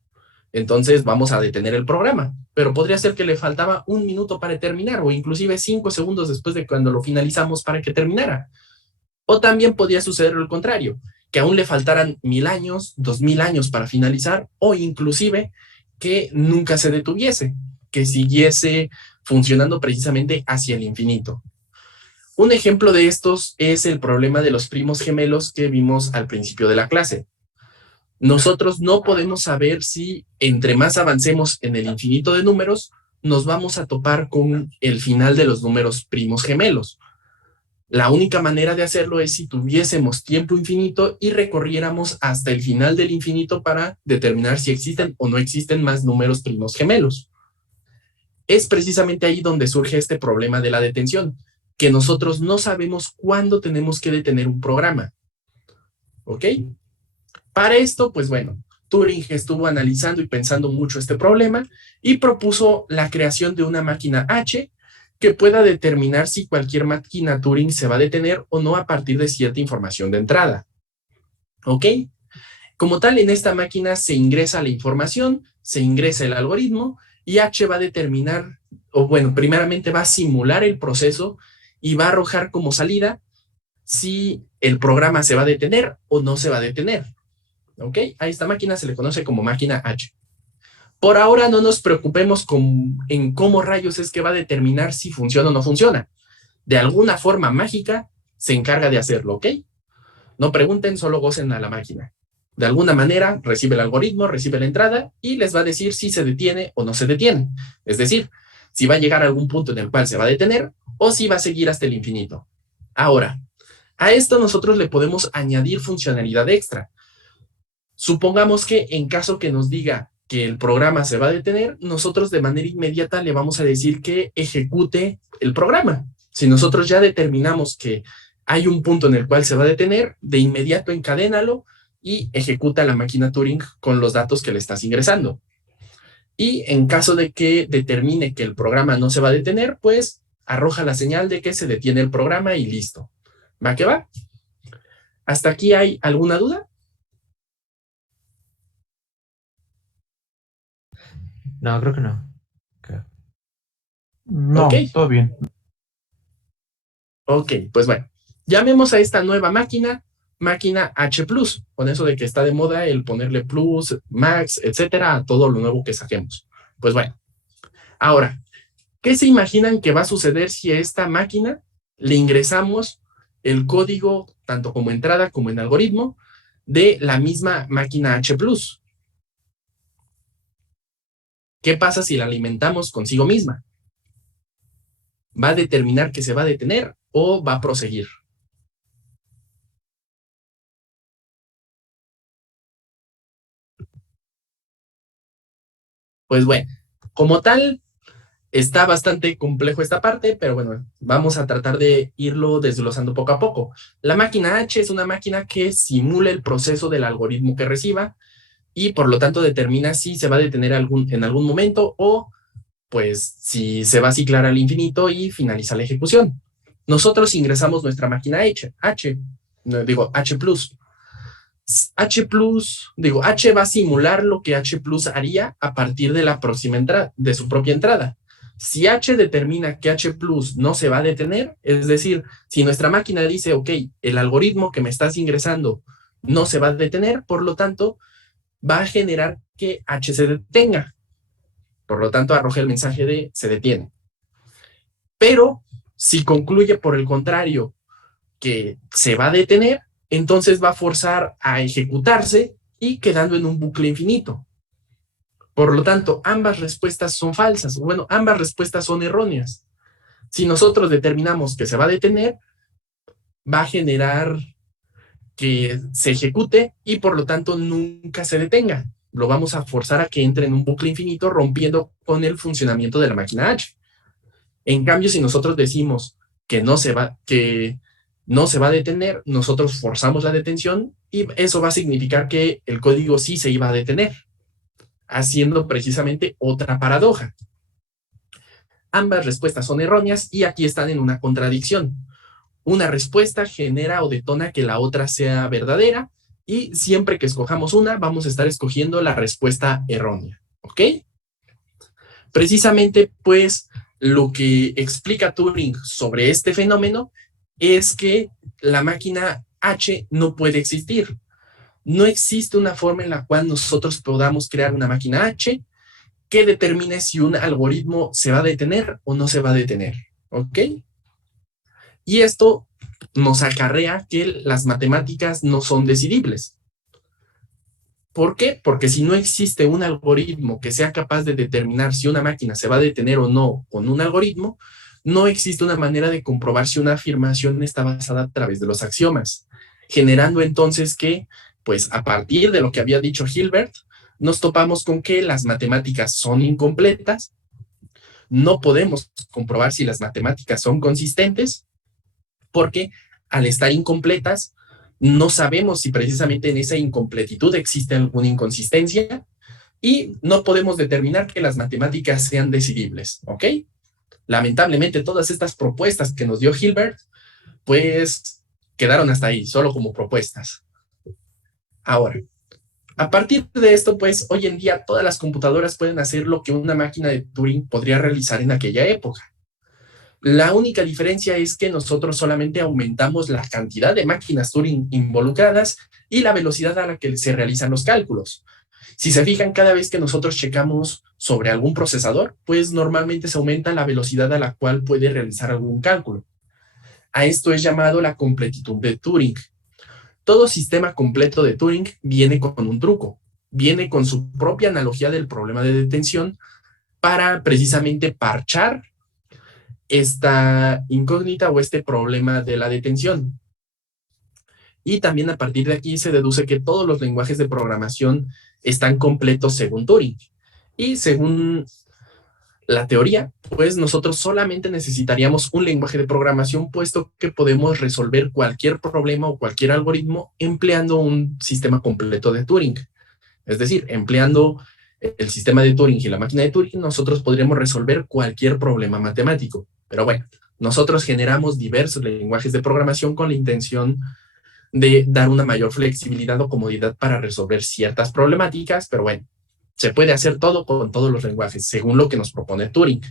Entonces vamos a detener el programa, pero podría ser que le faltaba 1 minuto para terminar o inclusive 5 segundos después de cuando lo finalizamos para que terminara. O también podría suceder lo contrario, que aún le faltaran 1000 años, 2000 años para finalizar o inclusive que nunca se detuviese, que siguiese funcionando precisamente hacia el infinito. Un ejemplo de estos es el problema de los primos gemelos que vimos al principio de la clase. Nosotros no podemos saber si entre más avancemos en el infinito de números, nos vamos a topar con el final de los números primos gemelos. La única manera de hacerlo es si tuviésemos tiempo infinito y recorriéramos hasta el final del infinito para determinar si existen o no existen más números primos gemelos. Es precisamente ahí donde surge este problema de la detención, que nosotros no sabemos cuándo tenemos que detener un programa. ¿Ok? Para esto, pues bueno, Turing estuvo analizando y pensando mucho este problema y propuso la creación de una máquina H que pueda determinar si cualquier máquina Turing se va a detener o no a partir de cierta información de entrada. ¿Ok? Como tal, en esta máquina se ingresa la información, se ingresa el algoritmo y H va a determinar, o bueno, primeramente va a simular el proceso y va a arrojar como salida si el programa se va a detener o no se va a detener. ¿Ok? A esta máquina se le conoce como máquina H. Por ahora no nos preocupemos en cómo rayos es que va a determinar si funciona o no funciona. De alguna forma mágica se encarga de hacerlo, ¿ok? No pregunten, solo gocen a la máquina. De alguna manera recibe el algoritmo, recibe la entrada y les va a decir si se detiene o no se detiene. Es decir, si va a llegar a algún punto en el cual se va a detener o si va a seguir hasta el infinito. Ahora, a esto nosotros le podemos añadir funcionalidad extra. Supongamos que en caso que nos diga que el programa se va a detener, nosotros de manera inmediata le vamos a decir que ejecute el programa. Si nosotros ya determinamos que hay un punto en el cual se va a detener, de inmediato encadénalo y ejecuta la máquina Turing con los datos que le estás ingresando. Y en caso de que determine que el programa no se va a detener, pues arroja la señal de que se detiene el programa y listo. ¿Va que va? ¿Hasta aquí hay alguna duda? No, creo que no. No, Ok. todo bien. Ok, pues bueno. Llamemos a esta nueva máquina H+, con eso de que está de moda el ponerle plus, max, etcétera, a todo lo nuevo que saquemos. Pues bueno. Ahora, ¿qué se imaginan que va a suceder si a esta máquina le ingresamos el código, tanto como entrada como en algoritmo, de la misma máquina H+? ¿Qué pasa si la alimentamos consigo misma? ¿Va a determinar que se va a detener o va a proseguir? Pues bueno, como tal, está bastante complejo esta parte, pero bueno, vamos a tratar de irlo desglosando poco a poco. La máquina H es una máquina que simula el proceso del algoritmo que reciba y por lo tanto determina si se va a detener en algún momento o pues si se va a ciclar al infinito y finaliza la ejecución. Nosotros ingresamos nuestra máquina H, H plus. H va a simular lo que H plus haría a partir de la próxima entrada, de su propia entrada. Si H determina que H plus no se va a detener, es decir, si nuestra máquina dice, ok, el algoritmo que me estás ingresando no se va a detener, por lo tanto, va a generar que H se detenga. Por lo tanto, arroja el mensaje de se detiene. Pero si concluye por el contrario que se va a detener, entonces va a forzar a ejecutarse y quedando en un bucle infinito. Por lo tanto, ambas respuestas son falsas. Bueno, ambas respuestas son erróneas. Si nosotros determinamos que se va a detener, va a generar que se ejecute y por lo tanto nunca se detenga. Lo vamos a forzar a que entre en un bucle infinito rompiendo con el funcionamiento de la máquina H. En cambio, si nosotros decimos que no se va a detener, nosotros forzamos la detención y eso va a significar que el código sí se iba a detener, haciendo precisamente otra paradoja. Ambas respuestas son erróneas y aquí están en una contradicción. Una respuesta genera o detona que la otra sea verdadera y siempre que escojamos una, vamos a estar escogiendo la respuesta errónea, ¿ok? Precisamente, pues, lo que explica Turing sobre este fenómeno es que la máquina H no puede existir. No existe una forma en la cual nosotros podamos crear una máquina H que determine si un algoritmo se va a detener o no se va a detener, ¿ok? Y esto nos acarrea que las matemáticas no son decidibles. ¿Por qué? Porque si no existe un algoritmo que sea capaz de determinar si una máquina se va a detener o no con un algoritmo, no existe una manera de comprobar si una afirmación está basada a través de los axiomas, generando entonces que, pues a partir de lo que había dicho Hilbert, nos topamos con que las matemáticas son incompletas, no podemos comprobar si las matemáticas son consistentes, porque al estar incompletas, no sabemos si precisamente en esa incompletitud existe alguna inconsistencia y no podemos determinar que las matemáticas sean decidibles, ¿ok? Lamentablemente, todas estas propuestas que nos dio Hilbert, pues quedaron hasta ahí, solo como propuestas. Ahora, a partir de esto, pues hoy en día todas las computadoras pueden hacer lo que una máquina de Turing podría realizar en aquella época. La única diferencia es que nosotros solamente aumentamos la cantidad de máquinas Turing involucradas y la velocidad a la que se realizan los cálculos. Si se fijan, cada vez que nosotros checamos sobre algún procesador, pues normalmente se aumenta la velocidad a la cual puede realizar algún cálculo. A esto es llamado la completitud de Turing. Todo sistema completo de Turing viene con un truco, viene con su propia analogía del problema de detención para precisamente parchar esta incógnita o este problema de la detención. Y también a partir de aquí se deduce que todos los lenguajes de programación están completos según Turing. Y según la teoría, pues nosotros solamente necesitaríamos un lenguaje de programación, puesto que podemos resolver cualquier problema o cualquier algoritmo empleando un sistema completo de Turing. Es decir, empleando el sistema de Turing y la máquina de Turing, nosotros podríamos resolver cualquier problema matemático. Pero bueno, Nosotros generamos diversos lenguajes de programación con la intención de dar una mayor flexibilidad o comodidad para resolver ciertas problemáticas, pero bueno, se puede hacer todo con todos los lenguajes, según lo que nos propone Turing.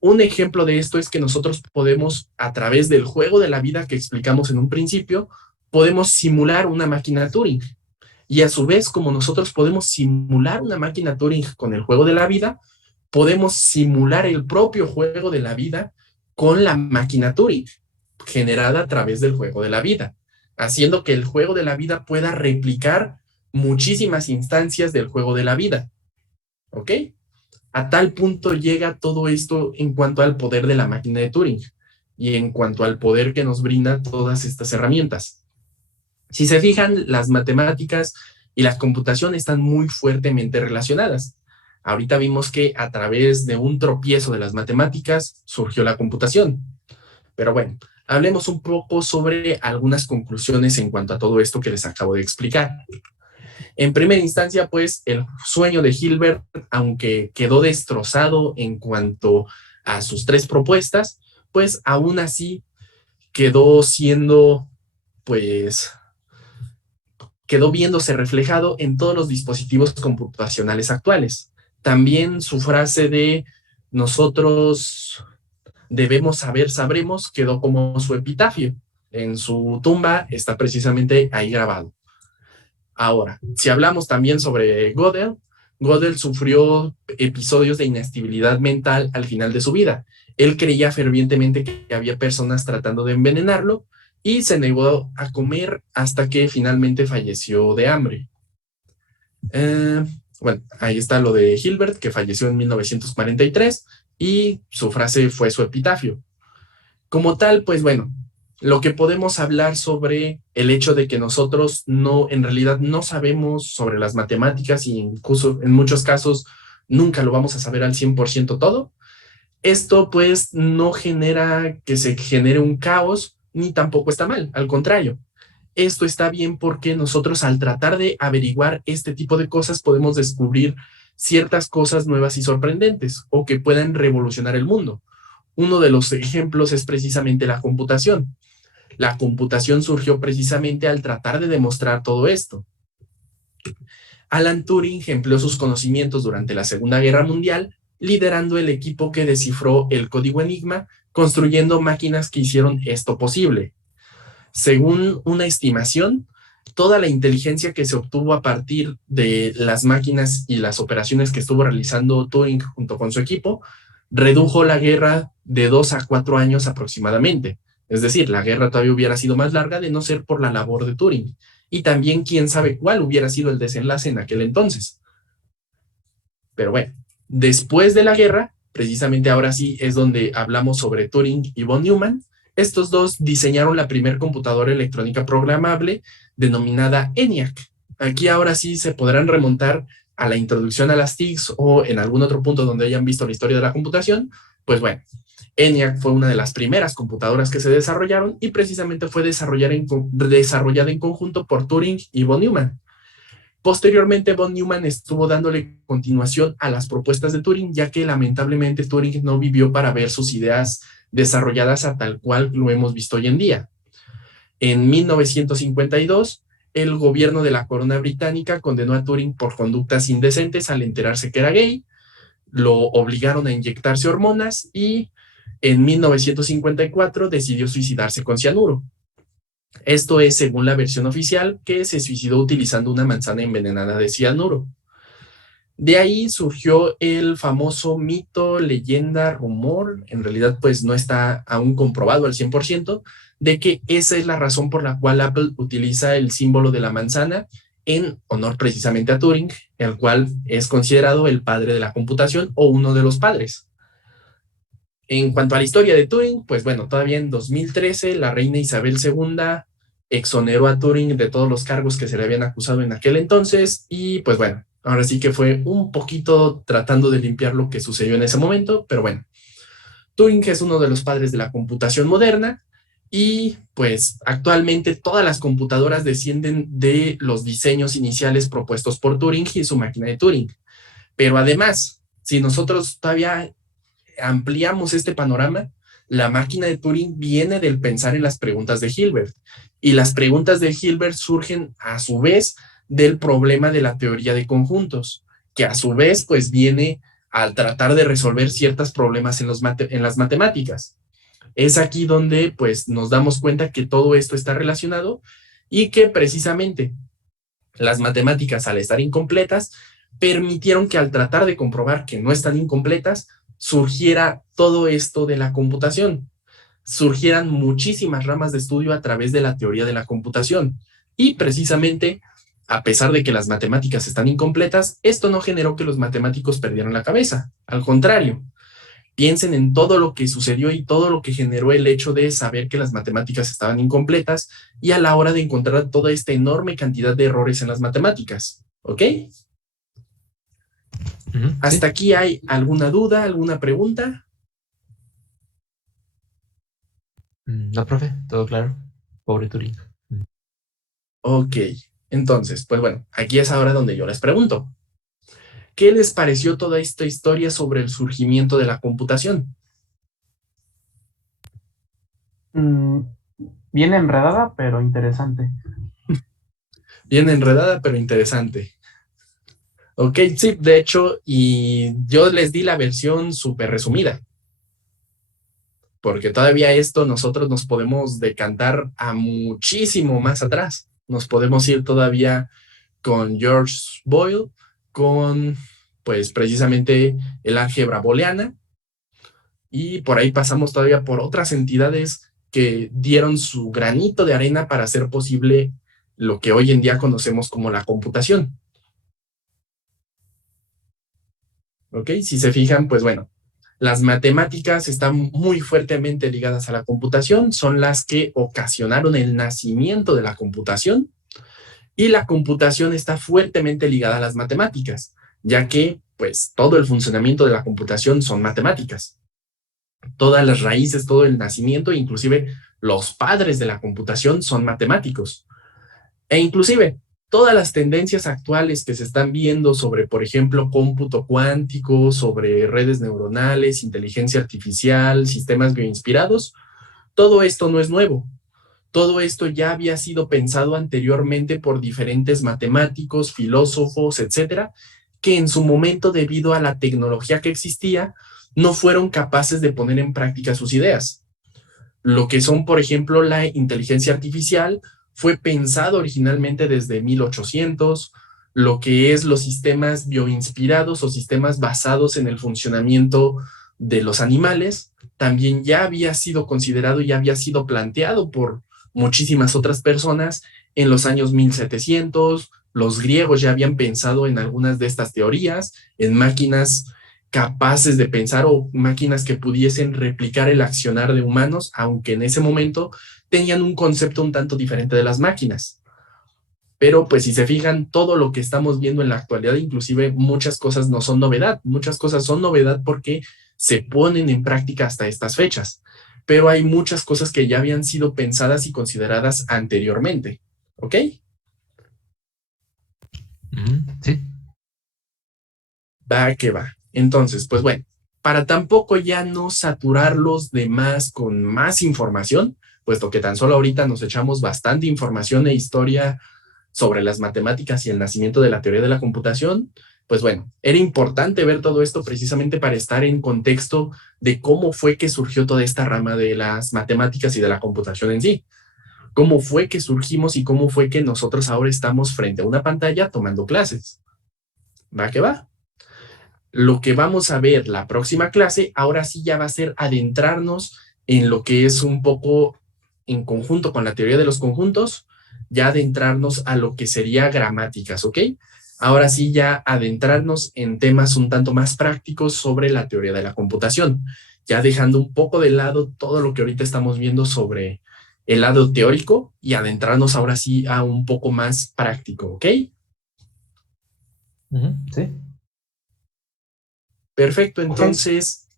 Un ejemplo de esto es que nosotros podemos, a través del juego de la vida que explicamos en un principio, podemos simular una máquina Turing. Y a su vez, como nosotros podemos simular una máquina Turing con el juego de la vida, podemos simular el propio juego de la vida con la máquina Turing, generada a través del juego de la vida, haciendo que el juego de la vida pueda replicar muchísimas instancias del juego de la vida. ¿Ok? A tal punto llega todo esto en cuanto al poder de la máquina de Turing y en cuanto al poder que nos brinda todas estas herramientas. Si se fijan, las matemáticas y la computación están muy fuertemente relacionadas. Ahorita vimos que a través de un tropiezo de las matemáticas surgió la computación. Pero bueno, hablemos un poco sobre algunas conclusiones en cuanto a todo esto que les acabo de explicar. En primera instancia, pues, el sueño de Hilbert, aunque quedó destrozado en cuanto a sus 3 propuestas, pues aún así quedó siendo, pues, quedó viéndose reflejado en todos los dispositivos computacionales actuales. También su frase de nosotros debemos saber, sabremos, quedó como su epitafio. En su tumba está precisamente ahí grabado. Ahora, si hablamos también sobre Gödel, Gödel sufrió episodios de inestabilidad mental al final de su vida. Él creía fervientemente que había personas tratando de envenenarlo y se negó a comer hasta que finalmente falleció de hambre. Bueno, ahí está lo de Hilbert, que falleció en 1943 y su frase fue su epitafio. Como tal, pues bueno, lo que podemos hablar sobre el hecho de que nosotros en realidad no sabemos sobre las matemáticas y incluso en muchos casos nunca lo vamos a saber al 100% todo. Esto pues no genera que se genere un caos ni tampoco está mal, al contrario. Esto está bien porque nosotros al tratar de averiguar este tipo de cosas podemos descubrir ciertas cosas nuevas y sorprendentes o que puedan revolucionar el mundo. Uno de los ejemplos es precisamente la computación. La computación surgió precisamente al tratar de demostrar todo esto. Alan Turing empleó sus conocimientos durante la Segunda Guerra Mundial, liderando el equipo que descifró el código Enigma, construyendo máquinas que hicieron esto posible. Según una estimación, toda la inteligencia que se obtuvo a partir de las máquinas y las operaciones que estuvo realizando Turing junto con su equipo, redujo la guerra de 2 a 4 años aproximadamente. Es decir, la guerra todavía hubiera sido más larga de no ser por la labor de Turing. Y también quién sabe cuál hubiera sido el desenlace en aquel entonces. Pero bueno, después de la guerra, precisamente ahora sí es donde hablamos sobre Turing y von Neumann. Estos dos diseñaron la primera computadora electrónica programable denominada ENIAC. Aquí ahora sí se podrán remontar a la introducción a las TICs o en algún otro punto donde hayan visto la historia de la computación. Pues bueno, ENIAC fue una de las primeras computadoras que se desarrollaron y precisamente fue desarrollada en conjunto por Turing y von Neumann. Posteriormente, von Neumann estuvo dándole continuación a las propuestas de Turing, ya que lamentablemente Turing no vivió para ver sus ideas desarrolladas a tal cual lo hemos visto hoy en día. En 1952, el gobierno de la corona británica condenó a Turing por conductas indecentes al enterarse que era gay, lo obligaron a inyectarse hormonas y en 1954 decidió suicidarse con cianuro. Esto es según la versión oficial que se suicidó utilizando una manzana envenenada de cianuro. De ahí surgió el famoso mito, leyenda, rumor, en realidad pues no está aún comprobado al 100%, de que esa es la razón por la cual Apple utiliza el símbolo de la manzana en honor precisamente a Turing, el cual es considerado el padre de la computación o uno de los padres. En cuanto a la historia de Turing, pues bueno, todavía en 2013 la reina Isabel II exoneró a Turing de todos los cargos que se le habían acusado en aquel entonces y pues bueno, ahora sí que fue un poquito tratando de limpiar lo que sucedió en ese momento, pero bueno. Turing es uno de los padres de la computación moderna y pues actualmente todas las computadoras descienden de los diseños iniciales propuestos por Turing y su máquina de Turing. Pero además, si nosotros todavía ampliamos este panorama, La máquina de Turing viene del pensar en las preguntas de Hilbert, y las preguntas de Hilbert surgen a su vez del problema de la teoría de conjuntos, que a su vez pues viene al tratar de resolver ciertos problemas en las matemáticas. Es aquí donde pues nos damos cuenta que todo esto está relacionado y que precisamente las matemáticas, al estar incompletas, permitieron que al tratar de comprobar que no están incompletas, surgiera todo esto de la computación. Surgieran muchísimas ramas de estudio a través de la teoría de la computación. Y precisamente, a pesar de que las matemáticas están incompletas, esto no generó que los matemáticos perdieran la cabeza. Al contrario, piensen en todo lo que sucedió y todo lo que generó el hecho de saber que las matemáticas estaban incompletas y a la hora de encontrar toda esta enorme cantidad de errores en las matemáticas. ¿Ok? ¿Hasta aquí hay alguna duda, alguna pregunta? No, profe, todo claro. Pobre Turing. Ok, entonces, pues bueno, aquí es ahora donde yo les pregunto. ¿Qué les pareció toda esta historia sobre el surgimiento de la computación? Bien enredada, pero interesante. Bien enredada, pero interesante. Ok, sí, de hecho, y yo les di la versión súper resumida. Porque todavía esto nosotros nos podemos decantar a muchísimo más atrás. Nos podemos ir todavía con George Boyle, con pues precisamente el álgebra booleana, y por ahí pasamos todavía por otras entidades que dieron su granito de arena para hacer posible lo que hoy en día conocemos como la computación. ¿Ok? Si se fijan, pues bueno, las matemáticas están muy fuertemente ligadas a la computación, son las que ocasionaron el nacimiento de la computación, y la computación está fuertemente ligada a las matemáticas, ya que pues todo el funcionamiento de la computación son matemáticas. Todas las raíces, todo el nacimiento, inclusive los padres de la computación son matemáticos. E inclusive todas las tendencias actuales que se están viendo sobre, por ejemplo, cómputo cuántico, sobre redes neuronales, inteligencia artificial, sistemas bioinspirados, todo esto no es nuevo. Todo esto ya había sido pensado anteriormente por diferentes matemáticos, filósofos, etcétera, que en su momento, debido a la tecnología que existía, no fueron capaces de poner en práctica sus ideas. Lo que son, por ejemplo, la inteligencia artificial fue pensado originalmente desde 1800, lo que es los sistemas bioinspirados o sistemas basados en el funcionamiento de los animales, también ya había sido considerado y ya había sido planteado por muchísimas otras personas en los años 1700. Los griegos ya habían pensado en algunas de estas teorías, en máquinas capaces de pensar o máquinas que pudiesen replicar el accionar de humanos, aunque en ese momento tenían un concepto un tanto diferente de las máquinas. Pero pues si se fijan, todo lo que estamos viendo en la actualidad, inclusive muchas cosas no son novedad, muchas cosas son novedad porque se ponen en práctica hasta estas fechas, pero hay muchas cosas que ya habían sido pensadas y consideradas anteriormente, ¿ok? Sí. Va que va. Entonces, pues bueno, para tampoco ya no saturarlos de más con más información, puesto que tan solo ahorita nos echamos bastante información e historia sobre las matemáticas y el nacimiento de la teoría de la computación, pues bueno, era importante ver todo esto precisamente para estar en contexto de cómo fue que surgió toda esta rama de las matemáticas y de la computación en sí. Cómo fue que surgimos y cómo fue que nosotros ahora estamos frente a una pantalla tomando clases. ¿Va que va? Lo que vamos a ver la próxima clase, ahora sí ya va a ser adentrarnos en lo que es un poco en conjunto con la teoría de los conjuntos, ya adentrarnos a lo que sería gramáticas, ¿ok? Ahora sí ya adentrarnos en temas un tanto más prácticos sobre la teoría de la computación, ya dejando un poco de lado todo lo que ahorita estamos viendo sobre el lado teórico y adentrarnos ahora sí a un poco más práctico, ¿ok? Sí. Perfecto, entonces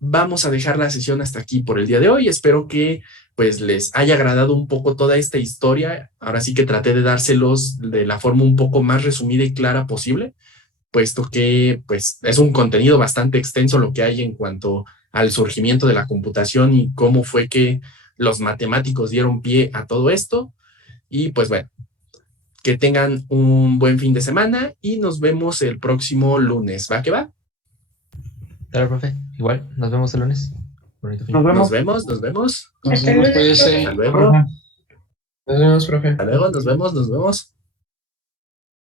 vamos a dejar la sesión hasta aquí por el día de hoy. Espero que pues les haya agradado un poco toda esta historia. Ahora sí que traté de dárselos de la forma un poco más resumida y clara posible, puesto que pues es un contenido bastante extenso lo que hay en cuanto al surgimiento de la computación y cómo fue que los matemáticos dieron pie a todo esto. Y pues bueno, que tengan un buen fin de semana y nos vemos el próximo lunes. ¿Va que va? Claro, profe. Igual, nos vemos el lunes. Bonito fin. Nos vemos. Nos vemos, nos vemos. Nos vemos, cuídense. Hasta luego. Nos vemos, profe. Hasta luego, nos vemos, nos vemos.